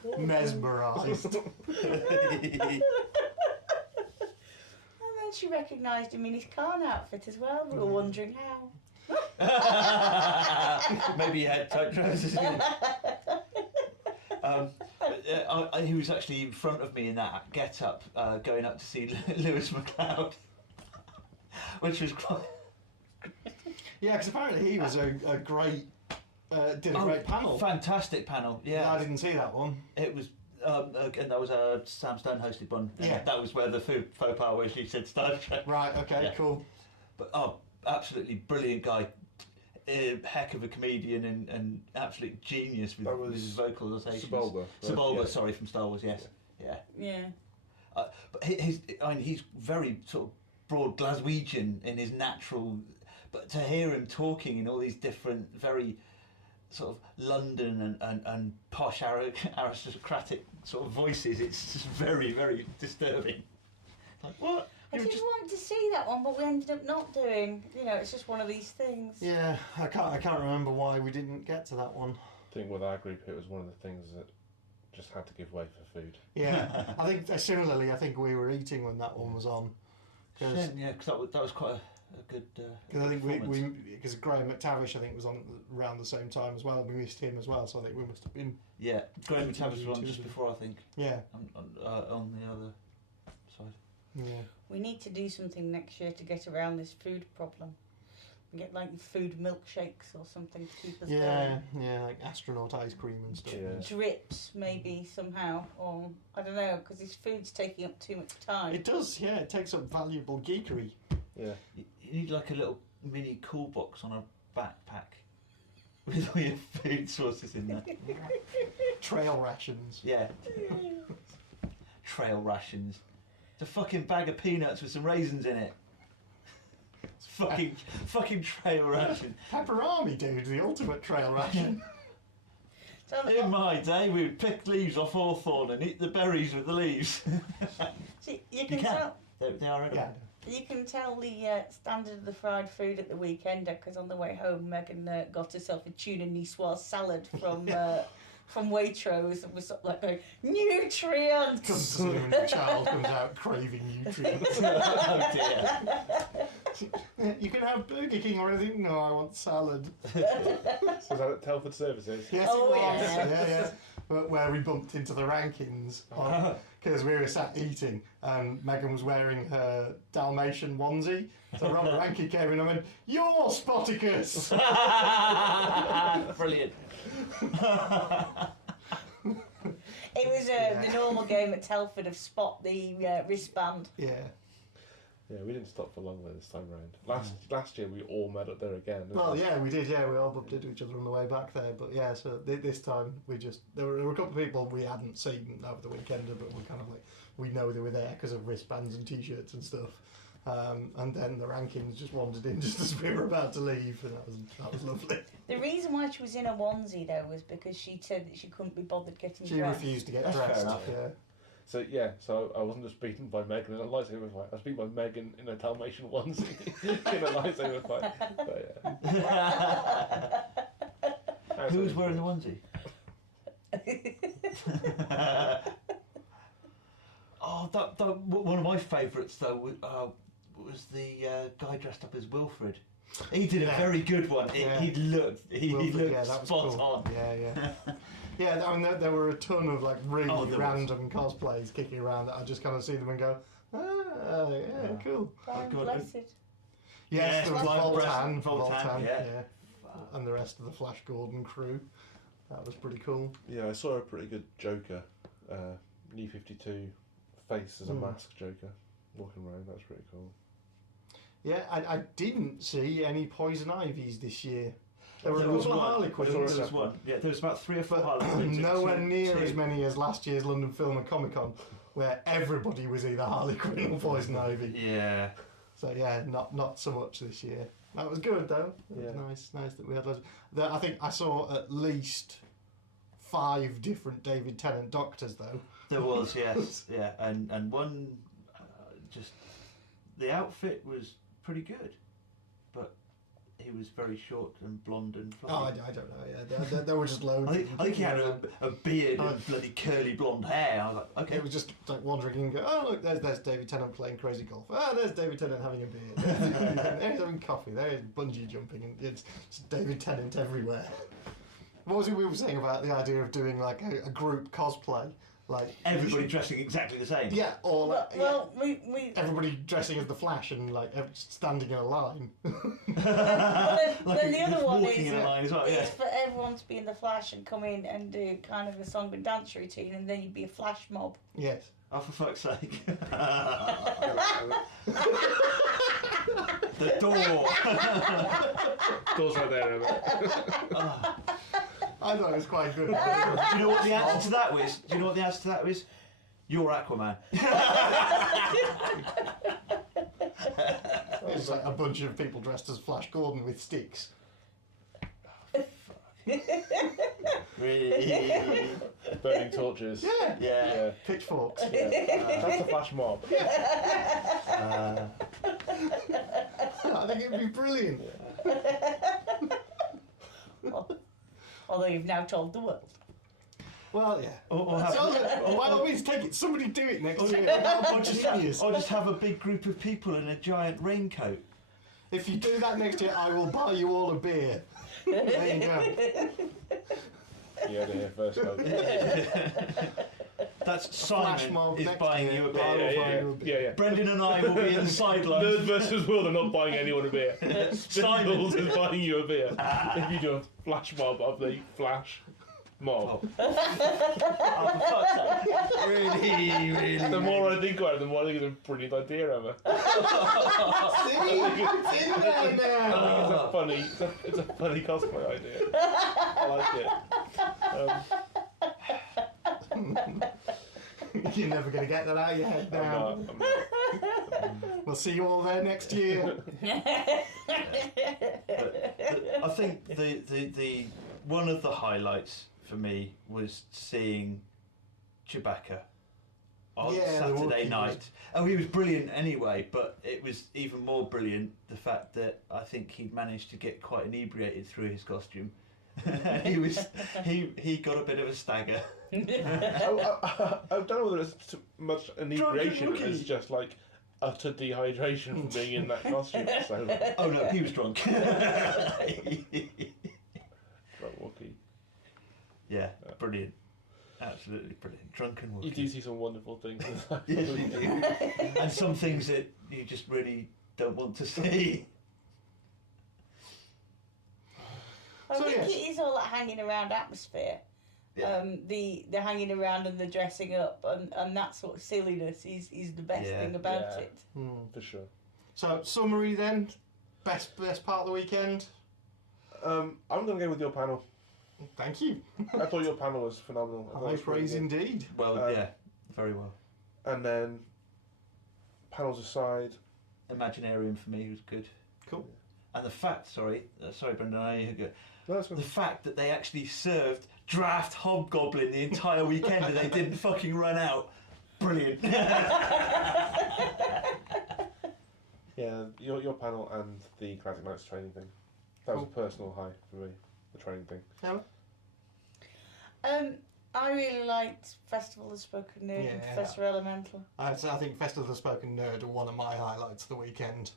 his mesmerised. And then she recognised him in his Khan outfit as well. We were wondering how. Maybe he had tight trousers. He was actually in front of me in that get-up, going up to see Lewis McLeod, which was quite. Yeah, because apparently he was a great, did a great panel. Fantastic panel, yeah. I didn't see that one. It was, and that was a Sam Stone hosted one. Yeah. That was where the faux pas where she said Star Trek. Right, okay, cool. But absolutely brilliant guy. Heck of a comedian and absolute genius with his vocalisations. Sebulba, sorry, from Star Wars, yes. Yeah. But he's very sort of broad Glaswegian in his natural, but to hear him talking in all these different, very sort of London and posh aristocratic sort of voices, it's just very, very disturbing. Like, what? I did want to see that one, but we ended up not doing. It's just one of these things. Yeah, I can't remember why we didn't get to that one. I think with our group, it was one of the things that just had to give way for food. Yeah, I think similarly. I think we were eating when that one was on. Because that was quite a good. Because I think because Graham McTavish I think was on around the same time as well. And we missed him as well, so I think we must have been. Yeah, Graham McTavish was on just before, I think. Yeah. On the other side. Yeah. We need to do something next year to get around this food problem. We get like food milkshakes or something to keep us going. Yeah, like astronaut ice cream and stuff. Yeah. Drips maybe somehow, or I don't know, because this food's taking up too much time. It does, yeah. It takes up valuable geekery. Yeah. You need like a little mini cool box on a backpack with all your food sources in there. Trail rations. Yeah. Trail rations. It's a fucking bag of peanuts with some raisins in it. It's fucking trail ration. Pepperami, dude, the ultimate trail ration. In my day, we would pick leaves off hawthorn and eat the berries with the leaves. See, you can tell. They are edible. Yeah. You can tell the standard of the fried food at the Weekender, because on the way home, Megan got herself a tuna niçoise salad from from Waitrose and was sort of like going, nutrients! Comes to and the child comes out craving nutrients. Oh dear. You can have Burger King or anything. No, I want salad. So is that at Telford Services? Yes, Oh, it was. yeah. Yeah. But where we bumped into the rankings because we were sat eating and Megan was wearing her Dalmatian onesie. So Robert Rankin came in and went, "You're Spotticus!" Brilliant. It was the normal game at Telford of spot the wristband. Yeah. Yeah, we didn't stop for long though this time round. Last year we all met up there again. Well, yeah, we did. Yeah, we all bumped into each other on the way back there. But yeah, so this time there were a couple of people we hadn't seen over the weekend, but we kind of like we know they were there because of wristbands and T-shirts and stuff. And then the rankings just wandered in just as we were about to leave, and that was lovely. The reason why she was in a onesie though was because she said that she couldn't be bothered getting She dressed. refused to get That's dressed. fair enough. Yeah. So I wasn't just beaten by Megan in a lightsaber fight. I was beaten by Megan in a Dalmatian onesie in a lightsaber fight. But, yeah. Who was wearing the onesie? Oh, that one of my favourites though was the guy dressed up as Wilfred. He did a very good one. Yeah. He looked Wilfred, that was spot cool. on. Yeah. Yeah, I mean, there were a ton of like really there random cosplays kicking around that I just kind of see them and go, yeah, cool. Brian God, Blessed. Yes, there was Voltan, Voltan, yeah. and the rest of the Flash Gordon crew. That was pretty cool. Yeah, I saw a pretty good Joker, New 52 face as a mask Joker walking around. That was pretty cool. Yeah, I didn't see any Poison Ivies this year. There were a There was couple of one. Harlequins. There was one. Yeah, there was about 3 or 4 But Harlequins. nowhere near Two. as many as last year's London Film and Comic Con, where everybody was either Harley Quinn or Poison Ivy. Yeah. So yeah, not so much this year. That was good though. It was nice that we had loads. I think I saw at least 5 different David Tennant Doctors though. There was, yes, yeah, and one just the outfit was pretty good, but he was very short and blonde and Oh, fluffy. I don't know. Yeah, there were just loads. I think he had a beard and bloody curly blonde hair. I was like, okay. It was just like wandering in and go, oh look, there's David Tennant playing crazy golf. Oh, there's David Tennant having a beer. There's having coffee. There's bungee jumping, and it's David Tennant everywhere. What was it we were saying about the idea of doing like a group cosplay? Like Everybody dressing exactly the same. Yeah, or like, Well, we everybody dressing as the Flash and like standing in a line. then the other one walking is, in a line as well, yeah. is for everyone to be in the Flash and come in and do kind of a song and dance routine, and then you'd be a Flash mob. Yes. Oh, for fuck's sake. The door. Door's right there, Emma. I thought it was quite good. Do you know what the answer to that was? Do you know what the answer to that was? You're Aquaman. It's like a bunch of people dressed as Flash Gordon with sticks. Really? Burning torches. Yeah. Yeah. Pitchforks. That's a flash mob. I think it'd be brilliant. Although you've now told the world. Well, yeah. Or have, By all means, take it. Somebody do it next year. I'm genius. or just have a big group of people in a giant raincoat. If you do that next year, I will buy you all a beer. There you go. Yeah, here first. That's Flash Simon mob is next buying year. you a I beer. will buy you a beer. Yeah. Brendan and I will be in the sidelines. NerdVsWorld are not buying anyone a beer. Simon. Spindles is buying you a beer. If you do a flash mob of the Flash mob. Oh, for fuck's sake. Really. The more I think about it, the more I think it's a brilliant idea, Emma. See? It's in there now. I think it's a funny cosplay idea. I like it. You're never going to get that out of your head now. I'm not. We'll see you all there next year. I think the one of the highlights for me was seeing Chewbacca on Yeah, the Saturday Wookiee night. Oh, he was brilliant anyway, but it was even more brilliant the fact that I think he'd managed to get quite inebriated through his costume he got a bit of a stagger. I don't know whether it's too much inebriation as just like utter dehydration from being in that costume for so long. Oh no, he was drunk. Wookie. Yeah, brilliant. Absolutely brilliant. Drunken Wookie. You do see some wonderful things. Yes, you do. And some things that you just really don't want to see. I think it is all that hanging around atmosphere. Yeah. The hanging around and the dressing up and that sort of silliness is the best thing about it. For sure. So, summary then, best part of the weekend? I'm going to go with your panel. Thank you. I thought your panel was phenomenal. High praise indeed. Well, very well. And then, panels aside... Imaginarium for me was good. Cool. And the fact, sorry Brendan, No, the fact that they actually served draft Hobgoblin the entire weekend and they didn't fucking run out. Brilliant. Yeah, your panel and the Classic Nights training thing. That was a personal high for me, the training thing. Emma? I really liked Festival of the Spoken Nerd and Professor Elemental. I think Festival of the Spoken Nerd are one of my highlights of the weekend.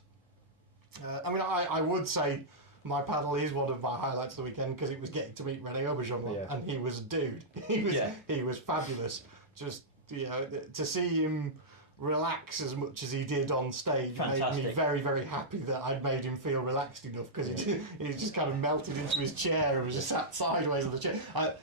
I would say my panel is one of my highlights of the weekend because it was getting to meet René Auberjonois, and he was a dude. He was fabulous. Just to see him relax as much as he did on stage made me very, very happy that I'd made him feel relaxed enough because he just kind of melted into his chair and was just sat sideways on the chair. I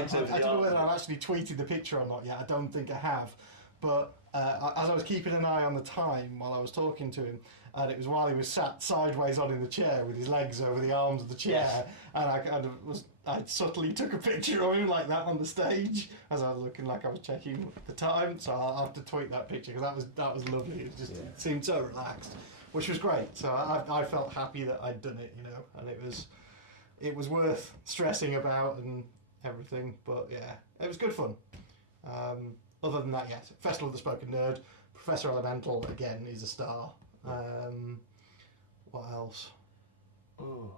don't know whether I've actually tweeted the picture or not yet. I don't think I have, but as I was keeping an eye on the time while I was talking to him, and it was while he was sat sideways on in the chair with his legs over the arms of the chair, and I subtly took a picture of him like that on the stage as I was looking like I was checking the time. So I'll have to tweet that picture because that was lovely. It just it seemed so relaxed, which was great. So I felt happy that I'd done it, and it was worth stressing about and everything. But yeah, it was good fun. Other than that, yes, Festival of the Spoken Nerd, Professor Elemental again is a star. What else? Oh,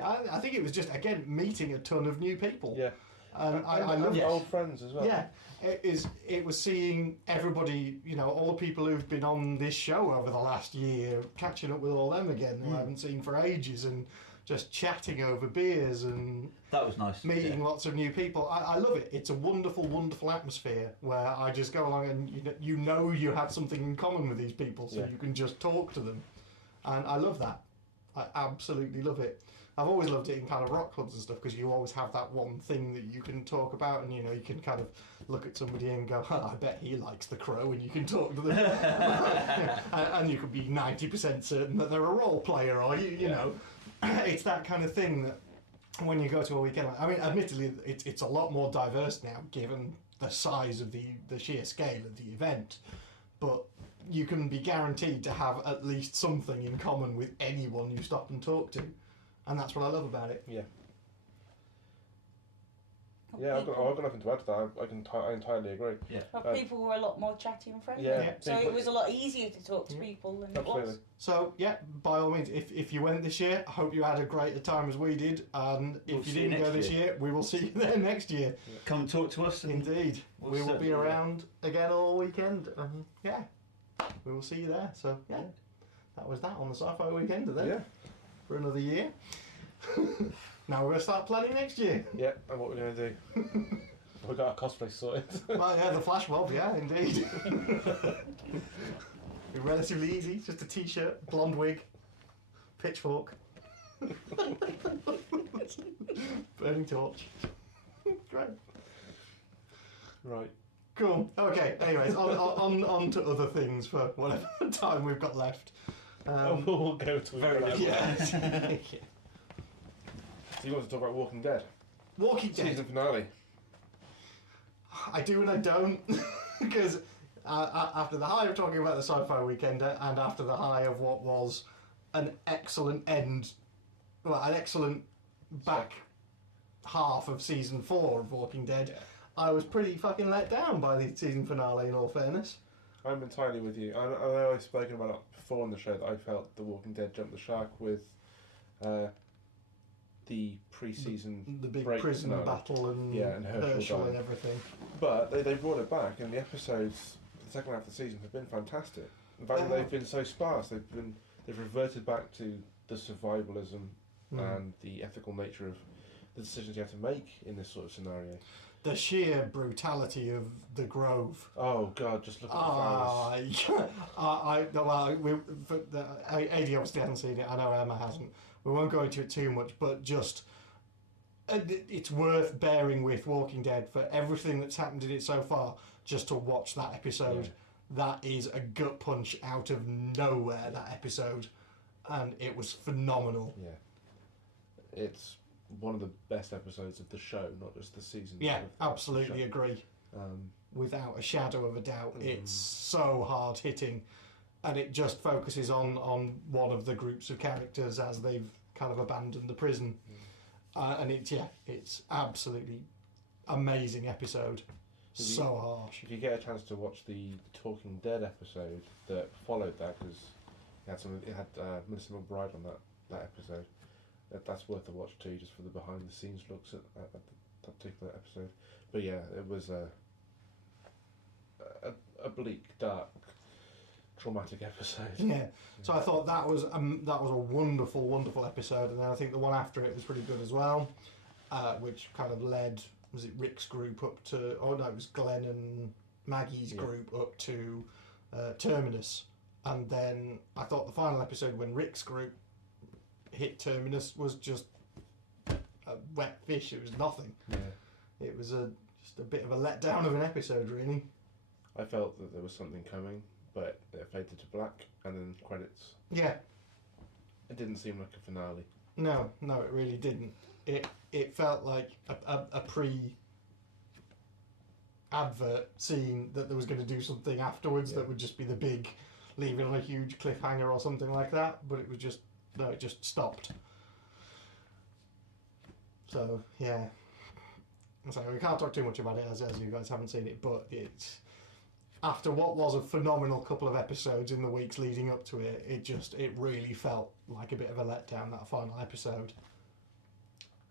I think it was just again meeting a ton of new people. Yeah, and I love old friends as well. Yeah, it was seeing everybody, all the people who've been on this show over the last year, catching up with all them again who I haven't seen for ages, and just chatting over beers and that was nice. Meeting lots of new people. I love it. It's a wonderful, wonderful atmosphere where I just go along and you have something in common with these people, so you can just talk to them, and I love that. I absolutely love it. I've always loved it in kind of rock clubs and stuff because you always have that one thing that you can talk about, and you can kind of look at somebody and go, I bet he likes The Crow, and you can talk to them, and you could be 90% certain that they're a role player, or you know. It's that kind of thing that when you go to a weekend, admittedly, it's a lot more diverse now given the size of the sheer scale of the event, but you can be guaranteed to have at least something in common with anyone you stop and talk to, and that's what I love about it. Yeah. Yeah, I've got nothing to add to that. I entirely agree. Yeah. People were a lot more chatty and friendly. Yeah. So it was a lot easier to talk to people than it was. So yeah, by all means, if you went this year, I hope you had a great time as we did, and if you didn't go this year, we will see you there next year. Yeah. Come and talk to us. Indeed, we will be around again all weekend. Yeah, we will see you there. So yeah, that was that on the Sci Fi Weekender then. Yeah. For another year. Now we're going to start planning next year. Yeah, and what we're going to do. We've got our cosplay sorted. Well, yeah, the flash mob, yeah, indeed. Be relatively easy, just a t-shirt, blonde wig, pitchfork, burning torch. Great. Right. Cool. Okay, anyways, on to other things for whatever time we've got left. We'll go to very yeah. So you want to talk about Walking Dead? Walking Dead. Season finale. I do and I don't, because after the high of talking about the Sci Fi Weekender and after the high of what was an excellent an excellent back half of season 4 of Walking Dead, I was pretty fucking let down by the season finale, in all fairness. I'm entirely with you. I know I've spoken about it before on the show that I felt The Walking Dead jumped the shark with the pre-season the big break, prison battle and Herschel and everything. But they brought it back, and the episodes, the second half of the season, have been fantastic. In fact, they've been so sparse. They've reverted back to the survivalism and the ethical nature of the decisions you have to make in this sort of scenario. The sheer brutality of the Grove. Oh God, just look at the flowers. AD obviously hasn't seen it. I know Emma hasn't. We won't go into it too much, but just it's worth bearing with Walking Dead for everything that's happened in it so far. Just to watch that episode, that is a gut punch out of nowhere. That episode, and it was phenomenal. Yeah, it's one of the best episodes of the show, not just the season. Yeah, absolutely agree. Without a shadow of a doubt, it's so hard hitting, and it just focuses on one of the groups of characters as they've kind of abandoned the prison, and it's absolutely amazing episode. So harsh. If you get a chance to watch the Talking Dead episode that followed that, because it had Melissa McBride on that episode. That's worth a watch too, just for the behind the scenes looks at that particular episode. But yeah, it was a bleak, dark, traumatic episode. Yeah. So I thought that was a wonderful, wonderful episode, and then I think the one after it was pretty good as well, which kind of led, was it Rick's group up to? Oh no, it was Glenn and Maggie's group up to Terminus, and then I thought the final episode when Rick's group hit Terminus was just a wet fish. It was nothing. Yeah. It was just a bit of a letdown of an episode, really. I felt that there was something coming, but it faded to black and then credits. Yeah. It didn't seem like a finale. No, it really didn't. It felt like a pre-advert scene that there was going to do something afterwards that would just be the big, leaving on a huge cliffhanger or something like that, but it was just, no, it just stopped. So, yeah. So we can't talk too much about it as you guys haven't seen it, but it's, after what was a phenomenal couple of episodes in the weeks leading up to it, it really felt like a bit of a letdown, that final episode.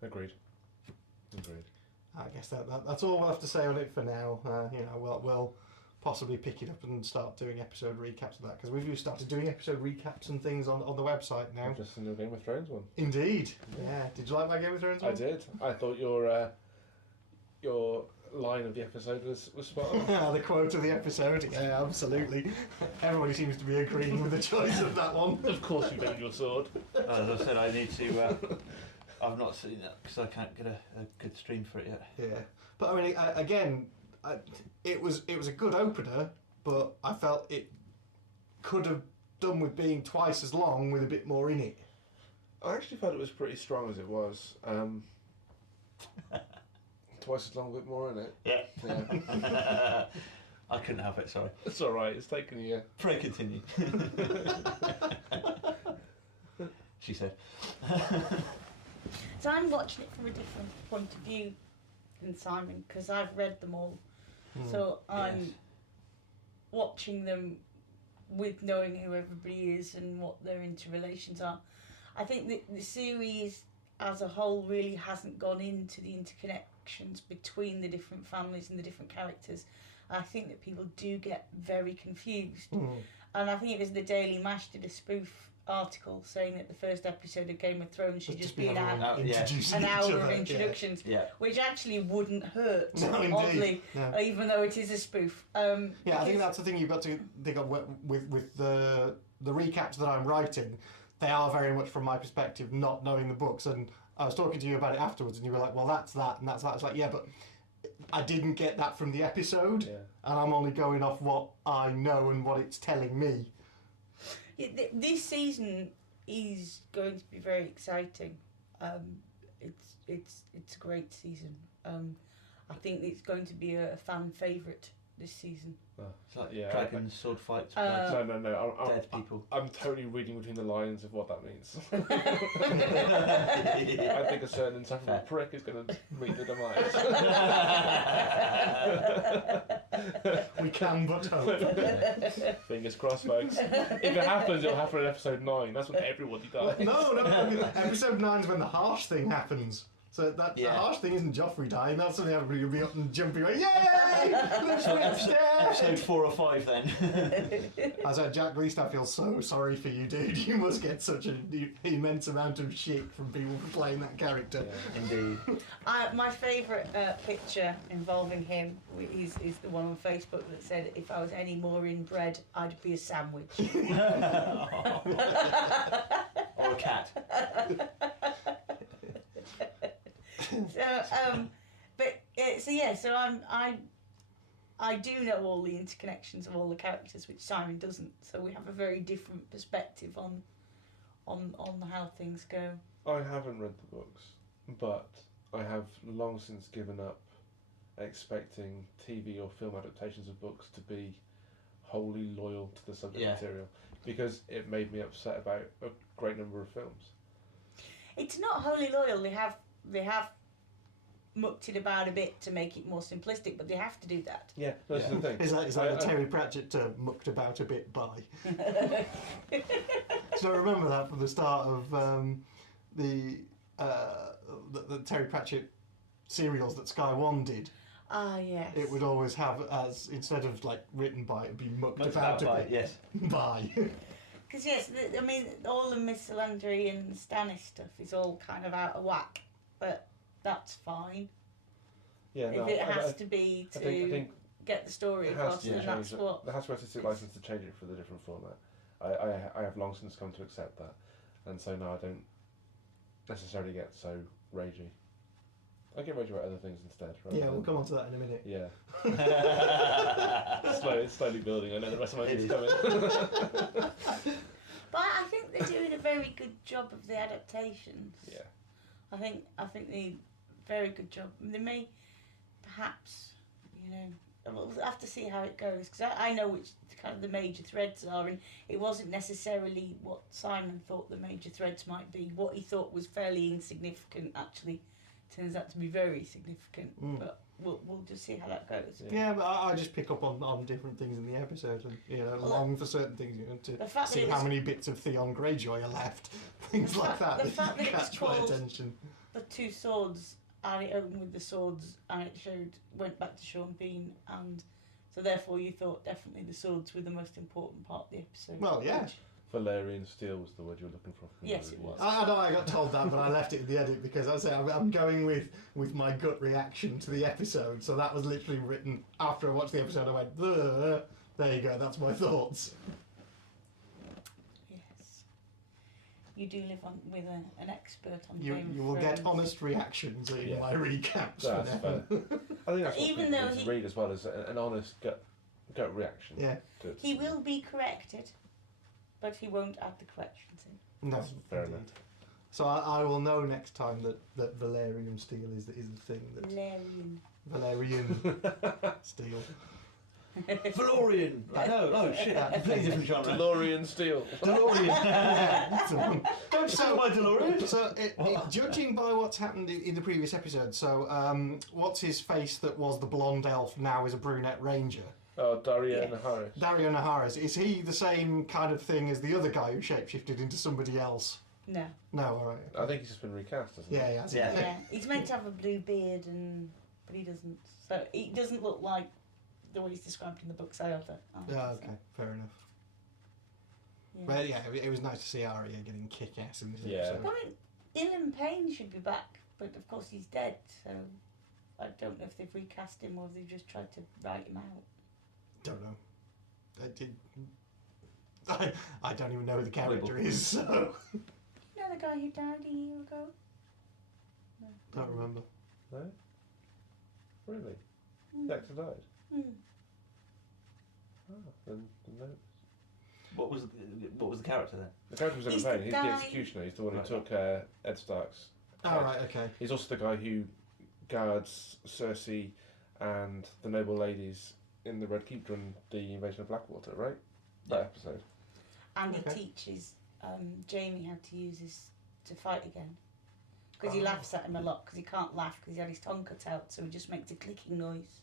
Agreed. I guess that's all we'll have to say on it for now. We'll possibly pick it up and start doing episode recaps of that, because we've started doing episode recaps and things on the website now. I've just seen the Game of Thrones one. Indeed. Yeah. Did you like my Game of Thrones one? I did. I thought your line of the episode was spot on. The quote of the episode. Yeah, absolutely. Everybody seems to be agreeing with the choice of that one. Of course you bend your sword. As I said, I need to... I've not seen that because I can't get a good stream for it yet. Yeah. But I mean, it was a good opener, but I felt it could have done with being twice as long with a bit more in it. I actually felt it was pretty strong as it was. Twice as long, a bit more in it. Yeah. I couldn't have it, sorry. It's alright, it's taken you. Pray continue. She said. So I'm watching it from a different point of view than Simon, because I've read them all. So I'm watching them with knowing who everybody is and what their interrelations are. I think that the series as a whole really hasn't gone into the interconnections between the different families and the different characters. I think that people do get very confused. And I think it was the Daily Mash did a spoof article saying that the first episode of Game of Thrones should just be an hour of introductions, which actually wouldn't hurt, oddly, even though it is a spoof. I think that's the thing you've got to think of with the recaps that I'm writing. They are very much from my perspective, not knowing the books. And I was talking to you about it afterwards, and you were like, well, that's that, and that's that. It's like, yeah, but I didn't get that from the episode, and I'm only going off what I know and what it's telling me. This season is going to be very exciting. It's a great season. I think it's going to be a fan favourite this season. It's like dragons, sword fights, No. dead people. I'm totally reading between the lines of what that means. I think a certain insufferable prick is going to meet the demise. We can but hope. Fingers crossed, folks. If it happens, it'll happen in episode 9. That's when everybody dies. No. Episode 9 is when the harsh thing happens. So the harsh thing isn't Joffrey dying. That's when everybody will be up and jumping away. Yay! Episode 4 or 5 then. As Jack, at least I feel so sorry for you, dude. You must get such an immense amount of shit from people for playing that character. Yeah, indeed. My favourite picture involving him is the one on Facebook that said, "If I was any more inbred, I'd be a sandwich." Or a cat. So I do know all the interconnections of all the characters, which Simon doesn't. So we have a very different perspective on how things go. I haven't read the books, but I have long since given up expecting TV or film adaptations of books to be wholly loyal to the subject material, because it made me upset about a great number of films. It's not wholly loyal. They have mucked it about a bit to make it more simplistic, but they have to do that. Yeah, that's the thing. Is that the Terry Pratchett mucked about a bit by? So I remember that from the start of the Terry Pratchett serials that Sky One did. Ah, yes. It would always have, as instead of like written by, it'd be mucked about a bit. Yes. By. Because yes, I mean, all the Miss Landry and Stannis stuff is all kind of out of whack, but that's fine. Yeah, if it has to be to I think get the story across, then that's what. There has to be artistic license to change it for the different format. I have long since come to accept that, and so now I don't necessarily get so ragey. I get ragey about other things instead. Yeah, we'll come on to that in a minute. Yeah. It's slowly building. I know the rest of my is coming. But I think they're doing a very good job of the adaptations. Yeah. I think they very good job. They may perhaps, we'll have to see how it goes, because I know which kind of the major threads are, and it wasn't necessarily what Simon thought the major threads might be. What he thought was fairly insignificant actually turns out to be very significant. But we'll just see how that goes. Yeah, but I just pick up on different things in the episode, and long for certain things, to see how many bits of Theon Greyjoy are left, things like that. The fact that it was catch my called attention. The Two Swords, and it opened with the swords, and it went back to Sean Bean, and so therefore you thought definitely the swords were the most important part of the episode. Well, yeah. Valerian steel was the word you were looking for. Yes, it was. I know I got told that, but I left it in the edit because I'm going with my gut reaction to the episode. So that was literally written after I watched the episode. I went, there you go. That's my thoughts. Yes, you do live with an expert on You Game of will Thrones. get honest reactions in my recaps. That's fair. I think that's what Even people though need to read as well, as an honest gut reaction. Yeah. He will be corrected, but he won't add the corrections in. No, That's fair indeed. enough. So I will know next time that Valerian steel is the thing that Valerian steel. Valorian! No, shit. Completely different genre. DeLorean steel. DeLorean! Don't say my DeLorean! So, judging by what's happened in the previous episode, so what's his face that was the blonde elf now is a brunette ranger? Oh, Dario Naharis. Dario Naharis. Is he the same kind of thing as the other guy who shapeshifted into somebody else? No. No, alright. I think he's just been recast, hasn't he? Yeah, he has. Yeah. He's meant to have a blue beard, but he doesn't. So he doesn't look like the way he's described in the books either. Yeah, okay, fair enough. Yeah. But yeah, it was nice to see Arya getting kick-ass in this Yeah. episode. I mean, Ilan Payne should be back, but of course he's dead, so I don't know if they've recast him or if they've just tried to write him out. Don't know. I don't even know who the character is, so... You know the guy who died a year ago? No. Don't remember. No? Really? The actor died? Hmm. Then no. What was the character then? The character was He's Evan the Payne. He's the guy- executioner. He's the one who Right. took Ed Stark's Oh, head. right, okay. He's also the guy who guards Cersei and the noble ladies in the Red Keep during the invasion of Blackwater, right? That episode. And he Okay. teaches Jamie how to use his to fight again. Because he laughs at him a lot because he can't laugh because he had his tongue cut out, so he just makes a clicking noise.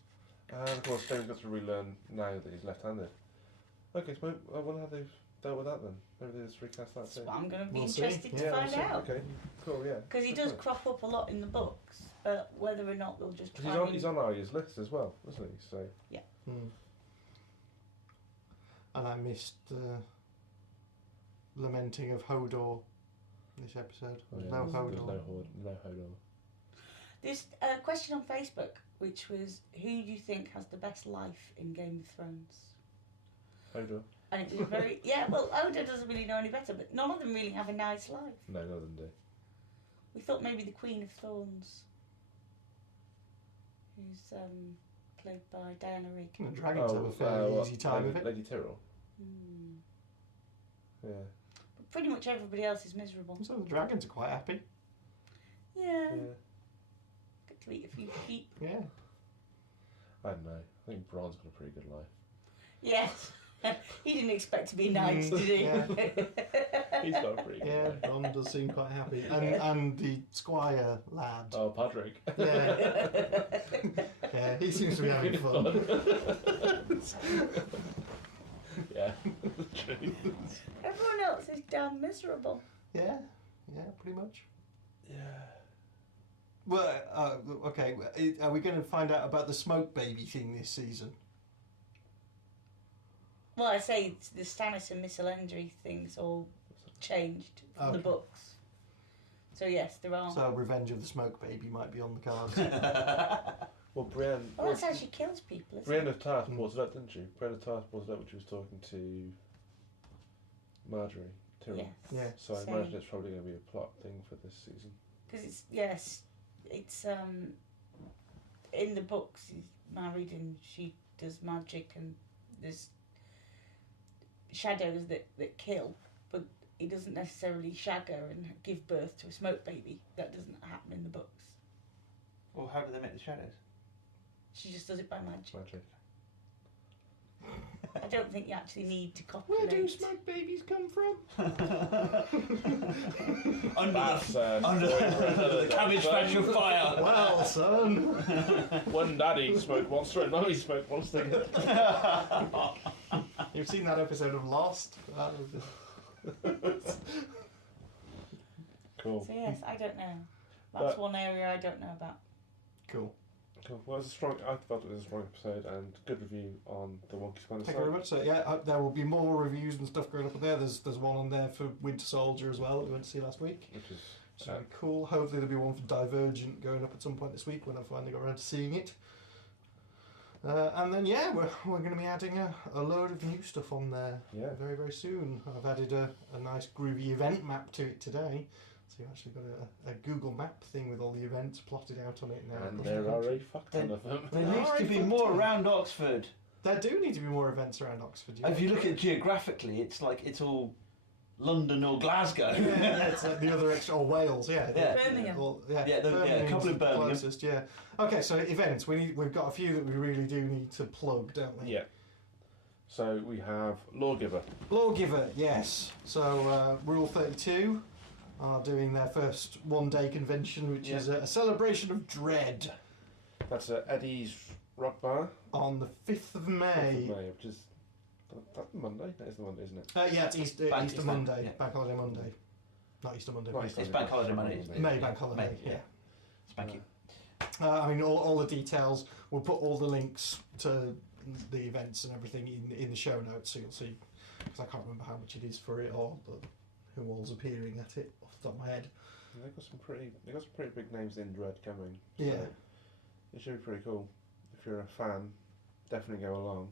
And of course, Damon's got to relearn now that he's left-handed. Okay, so I wonder how they've dealt with that then. Maybe they just recast that too. That's what I'm going to be We'll interested see. to find out. Okay, cool, yeah. Because he does crop up a lot in the books, but whether or not they'll just try He's on Arya's list as well, isn't he? So. Yeah. And I missed lamenting of Hodor this episode. Oh, yeah, No there's Hodor. no Hodor. There's a question on Facebook, which was, who do you think has the best life in Game of Thrones? Hodor. And it was very... yeah, well, Oda doesn't really know any better, but none of them really have a nice life. No, none of them do. We thought maybe the Queen of Thorns, who's played by Diana Rigg. The dragons have a fairly easy time of it. Lady Tyrell. Yeah. But pretty much everybody else is miserable. So the dragons are quite happy. Yeah. Yeah. Get to eat a few sheep. Yeah. I don't know. I think Bron's got a pretty good life. Yes. He didn't expect to be nice, did he? Yeah. He's got a pretty good life. Yeah, Ron does seem quite happy. And the Squire lad. Oh, Patrick. Yeah. Yeah, he seems to be having fun. Yeah. True. Everyone else is damn miserable. Yeah, pretty much. Yeah. Well, okay, are we going to find out about the smoke baby thing this season? Well, I say the Stannis and Miscellany things all changed from the books. So yes, there are. So Revenge of the Smoke Baby might be on the cards. Well, Brienne. Oh, that's how she kills people, isn't Brienne it? of Tarth brought it up, didn't she? Brienne of Tarth brought it up when she was talking to Marjorie Tyrell. Yes. Yeah. So I imagine it's probably going to be a plot thing for this season. Because it's in the books he's married and she does magic and there's shadows that kill, but he doesn't necessarily shag her and give birth to a smoke baby. That doesn't happen in the books. Well, how do they make the shadows? She just does it by magic. Magic. I don't think you actually need to copulate. Where do smoke babies come from? under the cabbage patch of fire. Well, son. One daddy smoked monster and mommy smoked monster. You've seen that episode of Lost? Cool. So yes, I don't know. That's one area I don't know about. Cool. Cool. Well, it was I felt it was a strong episode and good review on the Wonky Spindle Thank you very much. So yeah, there will be more reviews and stuff going up there. There's one on there for Winter Soldier as well that we went to see last week. Which is So cool. Hopefully there'll be one for Divergent going up at some point this week when I finally got around to seeing it. And then yeah, we're going to be adding a load of new stuff on there very, very soon. I've added a nice groovy event map to it today. So you've actually got a Google map thing with all the events plotted out on it now. And there are a fuck ton of them. There needs to be more around Oxford. There do need to be more events around Oxford. If you look at it geographically, it's like it's all London or Glasgow. Yeah, it's like the other extra, or Wales, yeah. Birmingham. Birmingham's a couple in Birmingham. Closest, yeah. Okay, so events. We've got a few that we really do need to plug, don't we? Yeah. So we have Lawgiver. Lawgiver, yes. So Rule 32 are doing their first one-day convention, which is a celebration of dread. That's Eddie's Rock Bar. On the 5th of May. 5th of May, which is that's Monday. That is the Monday, isn't it? Yeah, it's Easter Monday, Bank Holiday Monday. Not Easter Monday. It's Bank Holiday Monday. May Bank Holiday, yeah. Thank you. I mean, all the details. We'll put all the links to the events and everything in the show notes, so you'll see. Because I can't remember how much it is for it or who all's appearing at it off the top of my head. They've got some pretty big names in Dread coming. So Yeah. It should be pretty cool. If you're a fan, definitely go along.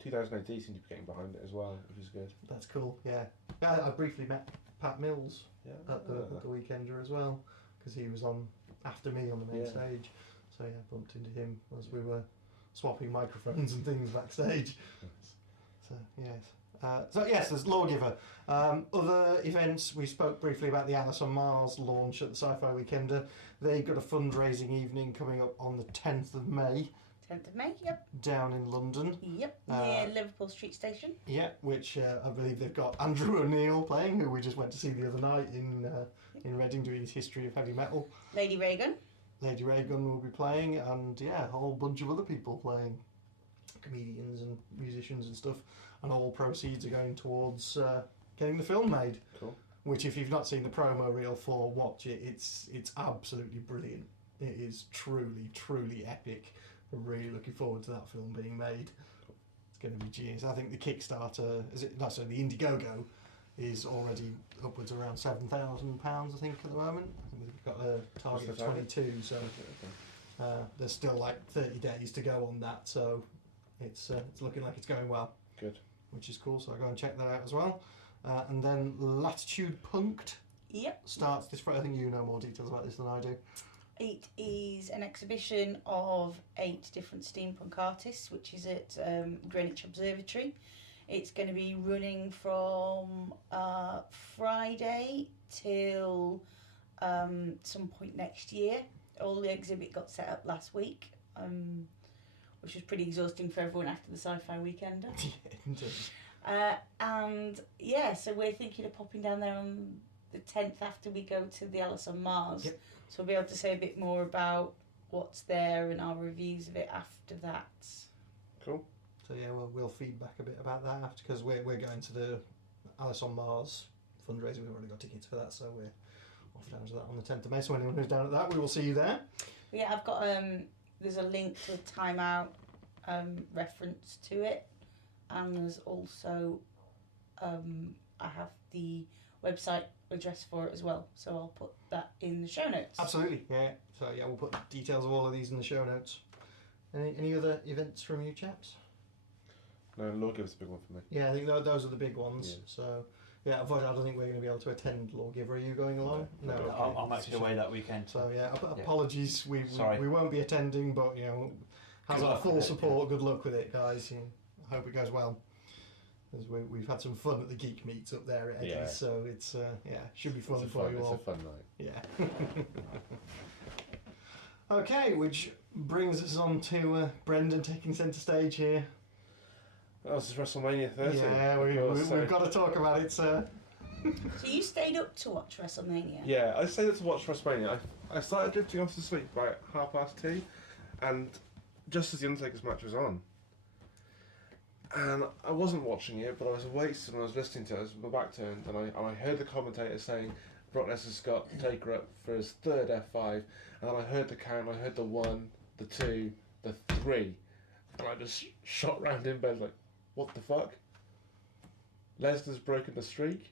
2008 seems to be getting behind it as well, which is good. That's cool. Yeah. I briefly met Pat Mills at the Weekender as well, because he was on after me on the main stage. So yeah, bumped into him as we were swapping microphones and things backstage. So yes. There's Lawgiver. Other events, we spoke briefly about the Alice on Mars launch at the Sci Fi Weekender. They've got a fundraising evening coming up on the 10th of May. 10th of May, yep. Down in London. Yep, near Liverpool Street Station. Yeah, which I believe they've got Andrew O'Neill playing, who we just went to see the other night in Reading doing his history of heavy metal. Lady Reagan will be playing, and a whole bunch of other people playing. comedians and musicians and stuff, and all proceeds are going towards getting the film made. Cool. Which, if you've not seen the promo reel for, watch it. It's absolutely brilliant. It is truly, truly epic. I'm really looking forward to that film being made. It's going to be genius. I think the Kickstarter, the Indiegogo, is already upwards around £7,000, I think, at the moment. I think we've got a target of 22, so there's still like 30 days to go on that, so it's looking like it's going well. Good. Which is cool, so I'll go and check that out as well. And then Latitude Punked starts this Friday. I think you know more details about this than I do. It is an exhibition of 8 different steampunk artists, which is at Greenwich Observatory. It's going to be running from Friday till some point next year. All the exhibit got set up last week, which was pretty exhausting for everyone after the Sci Fi Weekender. Yeah, indeed. And yeah, so we're thinking of popping down there on the 10th after we go to the Alice on Mars. Yep. So we'll be able to say a bit more about what's there and our reviews of it after that. Cool. So yeah, we'll feedback a bit about that after, because we're going to the Alice on Mars fundraiser. We've already got tickets for that, so we're off down to that on the 10th of May. So anyone who's down at that, we will see you there. Yeah, I've got there's a link to a Time Out reference to it. And there's also, I have the website address for it as well, so I'll put that in the show notes. Absolutely, yeah. So yeah, we'll put details of all of these in the show notes. Any other events from you chaps? No, Lawgiver's a big one for me. Yeah, I think those are the big ones. Yeah. So yeah, unfortunately, I don't think we're going to be able to attend Lawgiver. Are you going along? No. Okay. I'm actually away that weekend. So yeah, apologies. We Sorry. won't be attending, but has Good our luck full with it, support. Good luck with it, guys. I hope it goes well. Because we've had some fun at the Geek Meets up there at Eddie's, so it's should be fun for you all. It's a fun night. Yeah. Okay, which brings us on to Brendan taking centre stage here. That was WrestleMania 30. Yeah, we've got to talk about it, sir. So you stayed up to watch WrestleMania? Yeah, I stayed up to watch WrestleMania. I started drifting off to sleep about 2:30, and just as the Undertaker's match was on. And I wasn't watching it, but I was awake and I was listening to it. I was with my back turned, and I heard the commentator saying Brock Lesnar's got Taker up for his 3rd F5, and then I heard the count. I heard the 1, the 2, the 3, and I just shot round in bed like, what the fuck? Lesnar's broken the streak.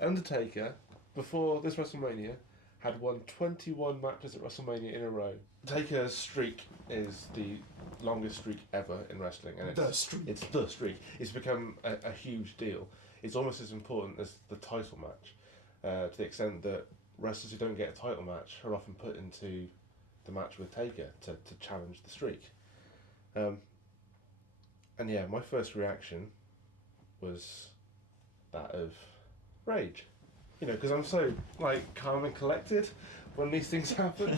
Undertaker, before this WrestleMania, had won 21 matches at WrestleMania in a row. Taker's streak is the longest streak ever in wrestling, and it's the streak. It's become a huge deal. It's almost as important as the title match, to the extent that wrestlers who don't get a title match are often put into the match with Taker to challenge the streak. And yeah, my first reaction was that of rage. Because I'm so calm and collected when these things happen.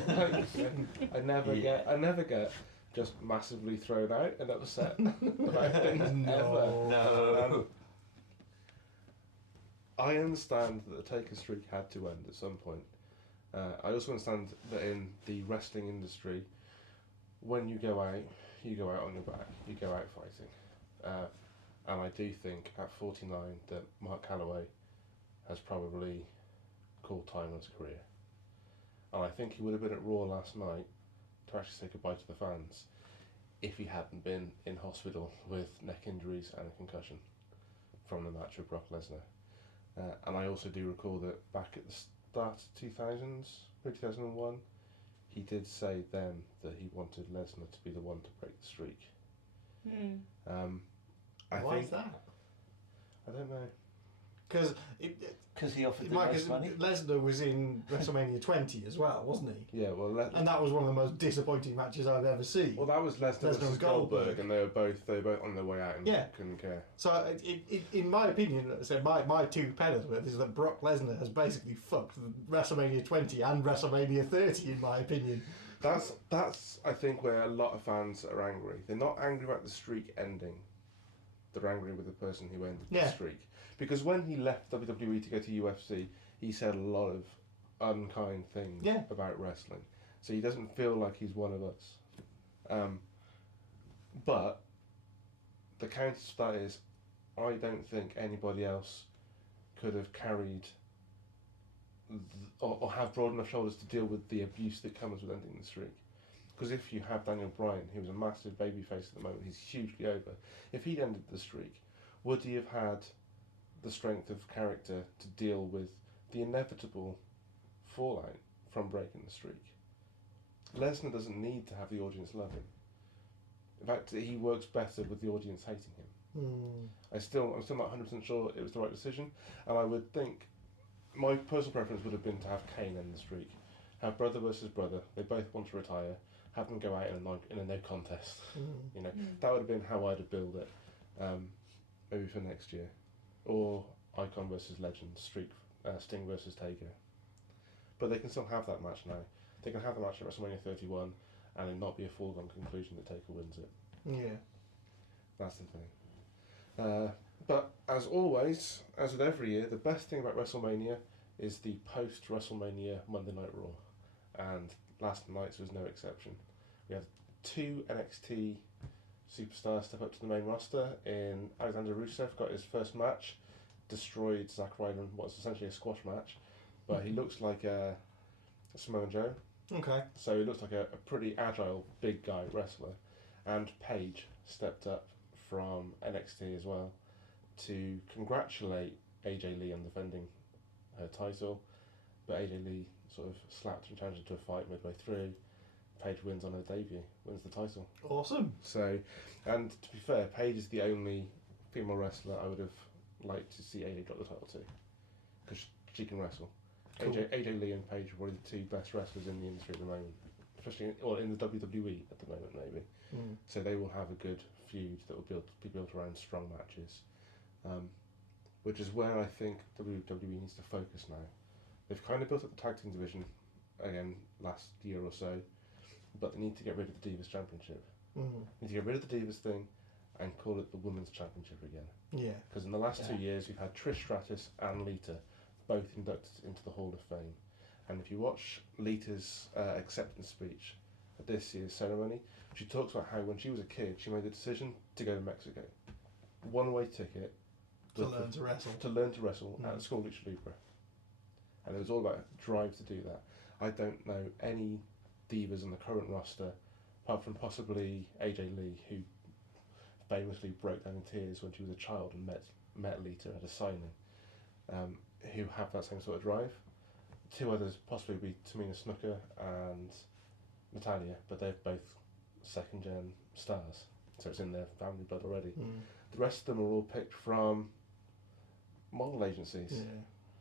I never get just massively thrown out and upset about things ever. No. I understand that the Taker streak had to end at some point. I also understand that in the wrestling industry, when you go out on your back. You go out fighting. And I do think at 49 that Mark Calloway has probably called time on his career. And I think he would have been at Raw last night to actually say goodbye to the fans if he hadn't been in hospital with neck injuries and a concussion from the match with Brock Lesnar. And I also do recall that back at the start of 2000s, 2001, he did say then that he wanted Lesnar to be the one to break the streak. Why is that? I don't know. Because he offered the most money. Lesnar was in WrestleMania 20 as well, wasn't he? Yeah, well, and that was one of the most disappointing matches I've ever seen. Well, that was Lesnar versus Goldberg, and they were both on their way out and couldn't care. So, in my opinion, my 2 pennies worth is that Brock Lesnar has basically fucked WrestleMania 20 and WrestleMania 30, in my opinion. That's I think where a lot of fans are angry. They're not angry about the streak ending. They're angry with the person who ended the streak. Because when he left WWE to go to UFC, he said a lot of unkind things about wrestling. So he doesn't feel like he's one of us. But the counter to that is, I don't think anybody else could have carried or have broad enough shoulders to deal with the abuse that comes with ending the streak. Because if you have Daniel Bryan, who's a massive babyface at the moment, he's hugely over. If he'd ended the streak, would he have had the strength of character to deal with the inevitable fallout from breaking the streak? Lesnar doesn't need to have the audience love him. In fact, he works better with the audience hating him. I'm still not 100% sure it was the right decision, and I would think my personal preference would have been to have Kane end the streak, have brother versus brother. They both want to retire. Have them go out in a no contest. You know, that would have been how I'd have billed it. Maybe for next year, or Icon versus Legend, Sting versus Taker. But they can still have that match now. They can have the match at WrestleMania 31, and it not be a foregone conclusion that Taker wins it. Yeah, that's the thing. But as always, as with every year, the best thing about WrestleMania is the post-WrestleMania Monday Night Raw, and last night's was no exception. We had 2 NXT superstars step up to the main roster. In Alexander Rusev got his first match, destroyed Zack Ryder in what was essentially a squash match, but he looks like a Samoan Joe. Okay. So he looks like a pretty agile, big guy wrestler. And Paige stepped up from NXT as well to congratulate AJ Lee on defending her title, but AJ Lee sort of slapped and challenged her to a fight midway through. Paige wins on her debut, wins the title. Awesome. So, and to be fair, Paige is the only female wrestler I would have liked to see AJ drop the title to, because she can wrestle. Cool. AJ Lee and Paige are probably the 2 best wrestlers in the industry at the moment, especially in the WWE at the moment, maybe. So they will have a good feud that will be built around strong matches, which is where I think WWE needs to focus now. They've kind of built up the tag team division again last year or so, but they need to get rid of the Divas Championship. They need to get rid of the Divas thing and call it the Women's Championship again. Yeah. Because in the last 2 years, we've had Trish Stratus and Lita both inducted into the Hall of Fame. And if you watch Lita's acceptance speech at this year's ceremony, she talks about how when she was a kid, she made the decision to go to Mexico. One-way ticket. To learn to wrestle. To learn to wrestle at the School Lucha Libre. And it was all about drive to do that. I don't know any divas on the current roster, apart from possibly AJ Lee, who famously broke down in tears when she was a child and met Lita at a signing, who have that same sort of drive. 2 others possibly be Tamina Snuka and Natalia, but they're both second-gen stars, so it's in their family blood already. The rest of them are all picked from model agencies.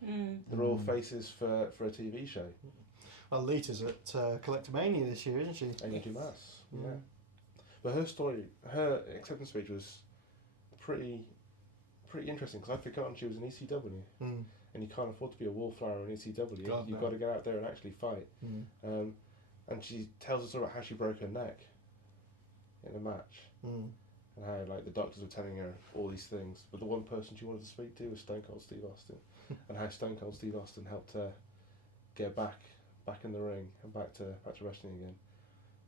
They're all faces for a TV show. Well, Lita's at Collectomania this year, isn't she? Amy Dumas, yeah. But her story, her acceptance speech was pretty interesting, because I'd forgotten she was in ECW. And you can't afford to be a wallflower in ECW. You've got to get out there and actually fight. And she tells us about how she broke her neck in a match. And how the doctors were telling her all these things, but the one person she wanted to speak to was Stone Cold Steve Austin. And how Stone Cold Steve Austin helped her get back in the ring and back to wrestling again.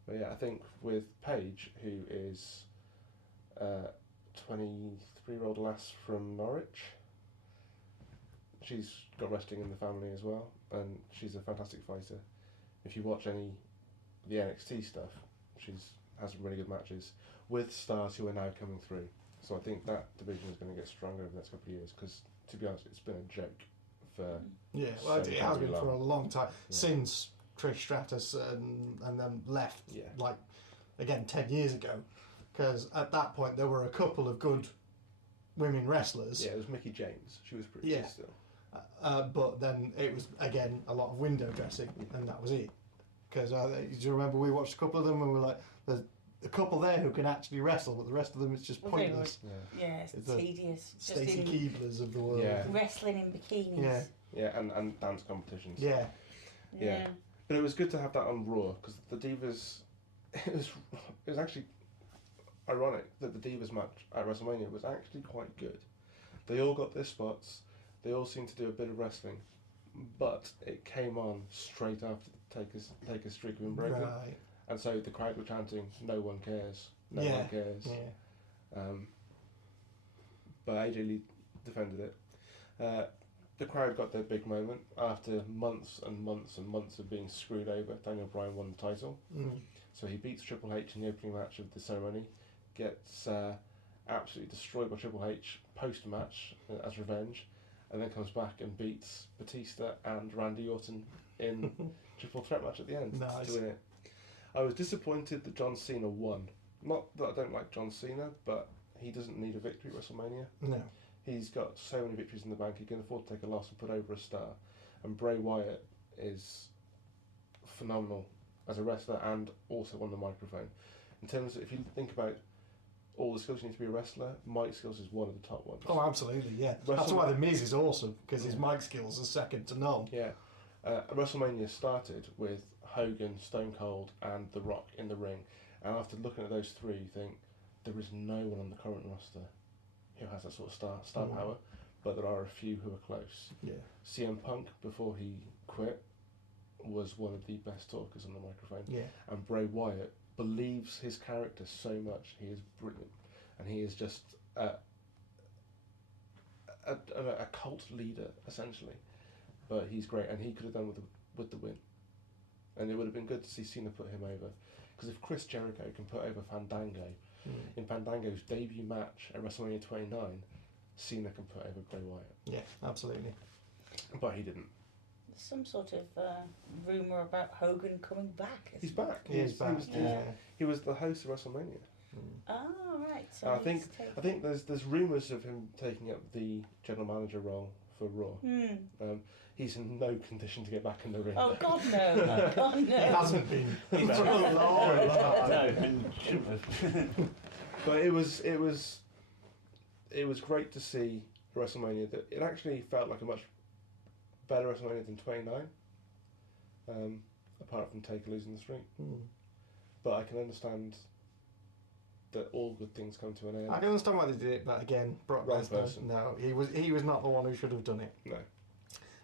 But yeah, I think with Paige, who is a 23-year-old lass from Norwich, she's got wrestling in the family as well, and she's a fantastic fighter. If you watch any of the NXT stuff, she's has some really good matches with stars who are now coming through. So I think that division is going to get stronger over the next couple of years, because to be honest, it's been a joke for it has been for a long time, since Trish Stratus and them left, like again 10 years ago, because at that point there were a couple of good women wrestlers. Yeah, it was Mickie James. She was pretty good still. But then it was again a lot of window dressing, and that was it. Because do you remember we watched a couple of them and we were like, there's a couple there who can actually wrestle, but the rest of them it's just pointless. It's tedious. Stacey Keeblers of the world. Wrestling in bikinis. And dance competitions. Yeah. But it was good to have that on Raw, because the Divas, it was actually ironic that the Divas match at WrestleMania was actually quite good. They all got their spots, they all seemed to do a bit of wrestling, but it came on straight after Take a Streak of Unbreaken. Right. And so the crowd were chanting, "No one cares, no one cares." but AJ Lee defended it. The crowd got their big moment after months and months and months of being screwed over. Daniel Bryan won the title. So he beats Triple H in the opening match of the ceremony, gets absolutely destroyed by Triple H post-match as revenge, and then comes back and beats Batista and Randy Orton in triple threat match at the end to win it. I was disappointed that John Cena won. Not that I don't like John Cena, but he doesn't need a victory at WrestleMania. No. He's got so many victories in the bank, he can afford to take a loss and put over a star. And Bray Wyatt is phenomenal as a wrestler and also on the microphone. In terms of, if you think about all the skills you need to be a wrestler, mic skills is one of the top ones. Oh, absolutely, yeah. That's why The Miz is awesome, because his mic skills are second to none. Yeah. WrestleMania started with Hogan, Stone Cold and The Rock in the ring. And after looking at those three, you think, there is no one on the current roster who has that sort of star power, but there are a few who are close. Yeah. CM Punk, before he quit, was one of the best talkers on the microphone. Yeah. And Bray Wyatt believes his character so much. He is brilliant. And he is just a cult leader, essentially. But he's great, and he could have done with the win. And it would have been good to see Cena put him over. Because if Chris Jericho can put over Fandango, in Fandango's debut match at WrestleMania 29, Cena can put over Bray Wyatt. Yeah, absolutely. But he didn't. There's some sort of rumour about Hogan coming back. He's back. He's back. He was the host of WrestleMania. Oh, right. So I think there's rumours of him taking up the general manager role for Raw. He's in no condition to get back in the ring. Oh God, no! Oh God, no! He hasn't been. For a long time. But it was great to see WrestleMania. That it actually felt like a much better WrestleMania than 29. Apart from Taker losing the streak. But I can understand that all good things come to an end. I can understand why they did it, but again, Brock Lesnar, no, he was not the one who should have done it. No.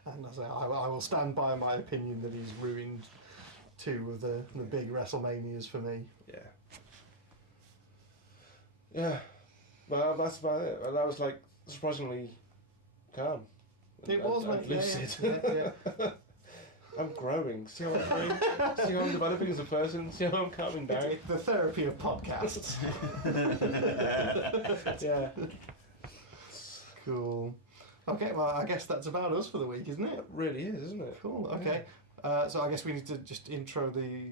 And I will stand by my opinion that he's ruined two of the big WrestleManias for me. Yeah. Yeah. Well, that's about it. And that was like surprisingly calm. It was, and lucid. Yeah. I'm growing. See how I'm growing? See how I'm developing as a person? See how I'm calming down? It's the therapy of podcasts. Yeah. Cool. Okay, well, I guess that's about us for the week, isn't it? It really is, isn't it? Cool, okay. So I guess we need to just intro the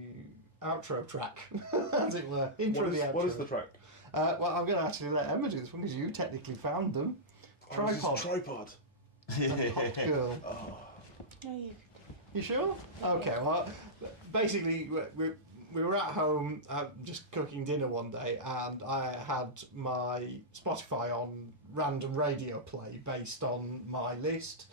outro track, as it were. Outro. What is the track? Well, I'm going to actually let Emma do this one, because you technically found them. Tripod. Tripod. Hot girl. Oh. No, You sure? Okay, well, basically, we were at home just cooking dinner one day, and I had my Spotify on random radio play based on my list,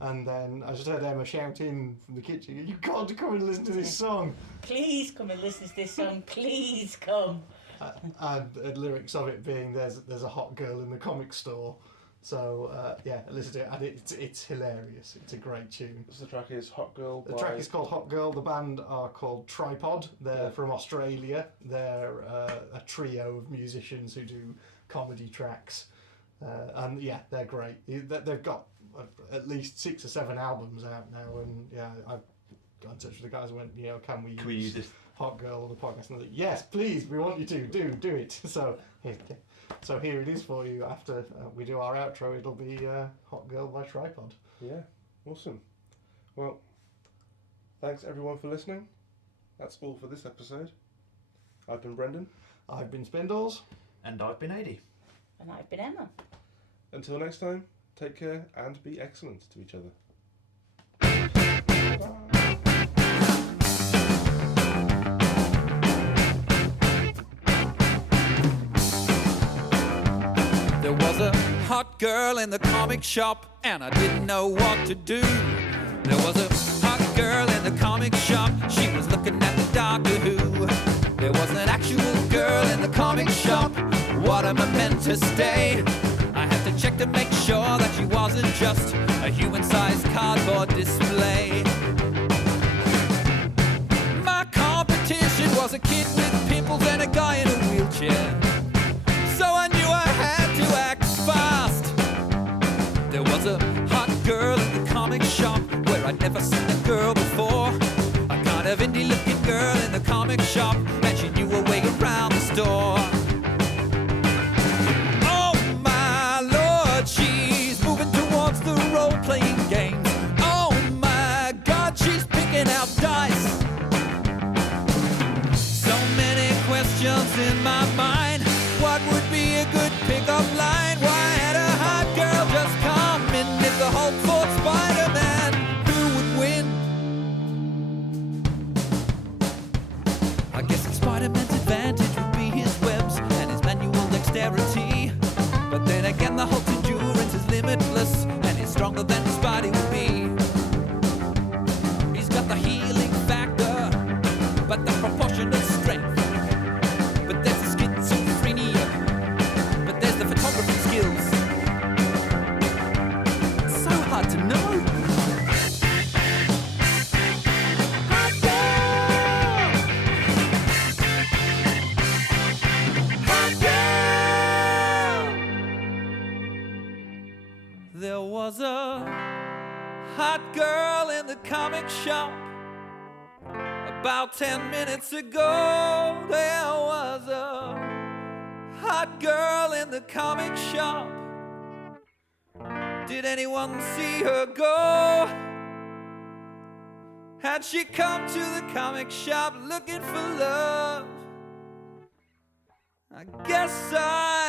and then I just heard Emma shouting from the kitchen, "You've got to come and listen to this song!" Please come and listen to this song. Please come. And the lyrics of it being, "There's a hot girl in the comic store." So yeah, listen to it, and it's hilarious. It's a great tune. So the track is Hot Girl. The track is called Hot Girl. The band are called Tripod. They're from Australia. They're a trio of musicians who do comedy tracks, and yeah, they're great. They've got at least 6 or 7 albums out now, and yeah, I got in touch with the guys and went, can we use this Hot Girl on the podcast? And they're like, yes, please, we want you to do it. So here it is for you. After we do our outro, it'll be Hot Girl by Tripod. Yeah, awesome. Well, thanks everyone for listening. That's all for this episode. I've been Brendan. I've been Spindles. And I've been Adi. And I've been Emma. Until next time, take care and be excellent to each other. There was a hot girl in the comic shop, and I didn't know what to do. There was a hot girl in the comic shop, she was looking at the Doctor Who. There was an actual girl in the comic shop, what am I meant to stay? I had to check to make sure that she wasn't just a human-sized cardboard display. My competition was a kid with pimples and a guy in a wheelchair. So I knew I had to act fast. comic shop, and she knew her way around the store. Oh my lord, she's moving towards the role-playing games. Oh my god, she's picking out dice. So many questions in my mind. What would be a good pickup line? Why had a hot girl just come in? If the Hulk fought Spider-Man, who would win? I guess Spider-Man's advantage would be his webs and his manual dexterity. But then again, the Hulk's endurance is limitless, and he's stronger than Spidey would be. He's got the healing factor, but the proportionate strength. But there's the schizophrenia, but there's the photography skills. It's so hard to know. Hot girl! Hot girl! There was a hot girl in the comic shop. About 10 minutes ago, there was a hot girl in the comic shop. Did anyone see her go? Had she come to the comic shop looking for love? I guess I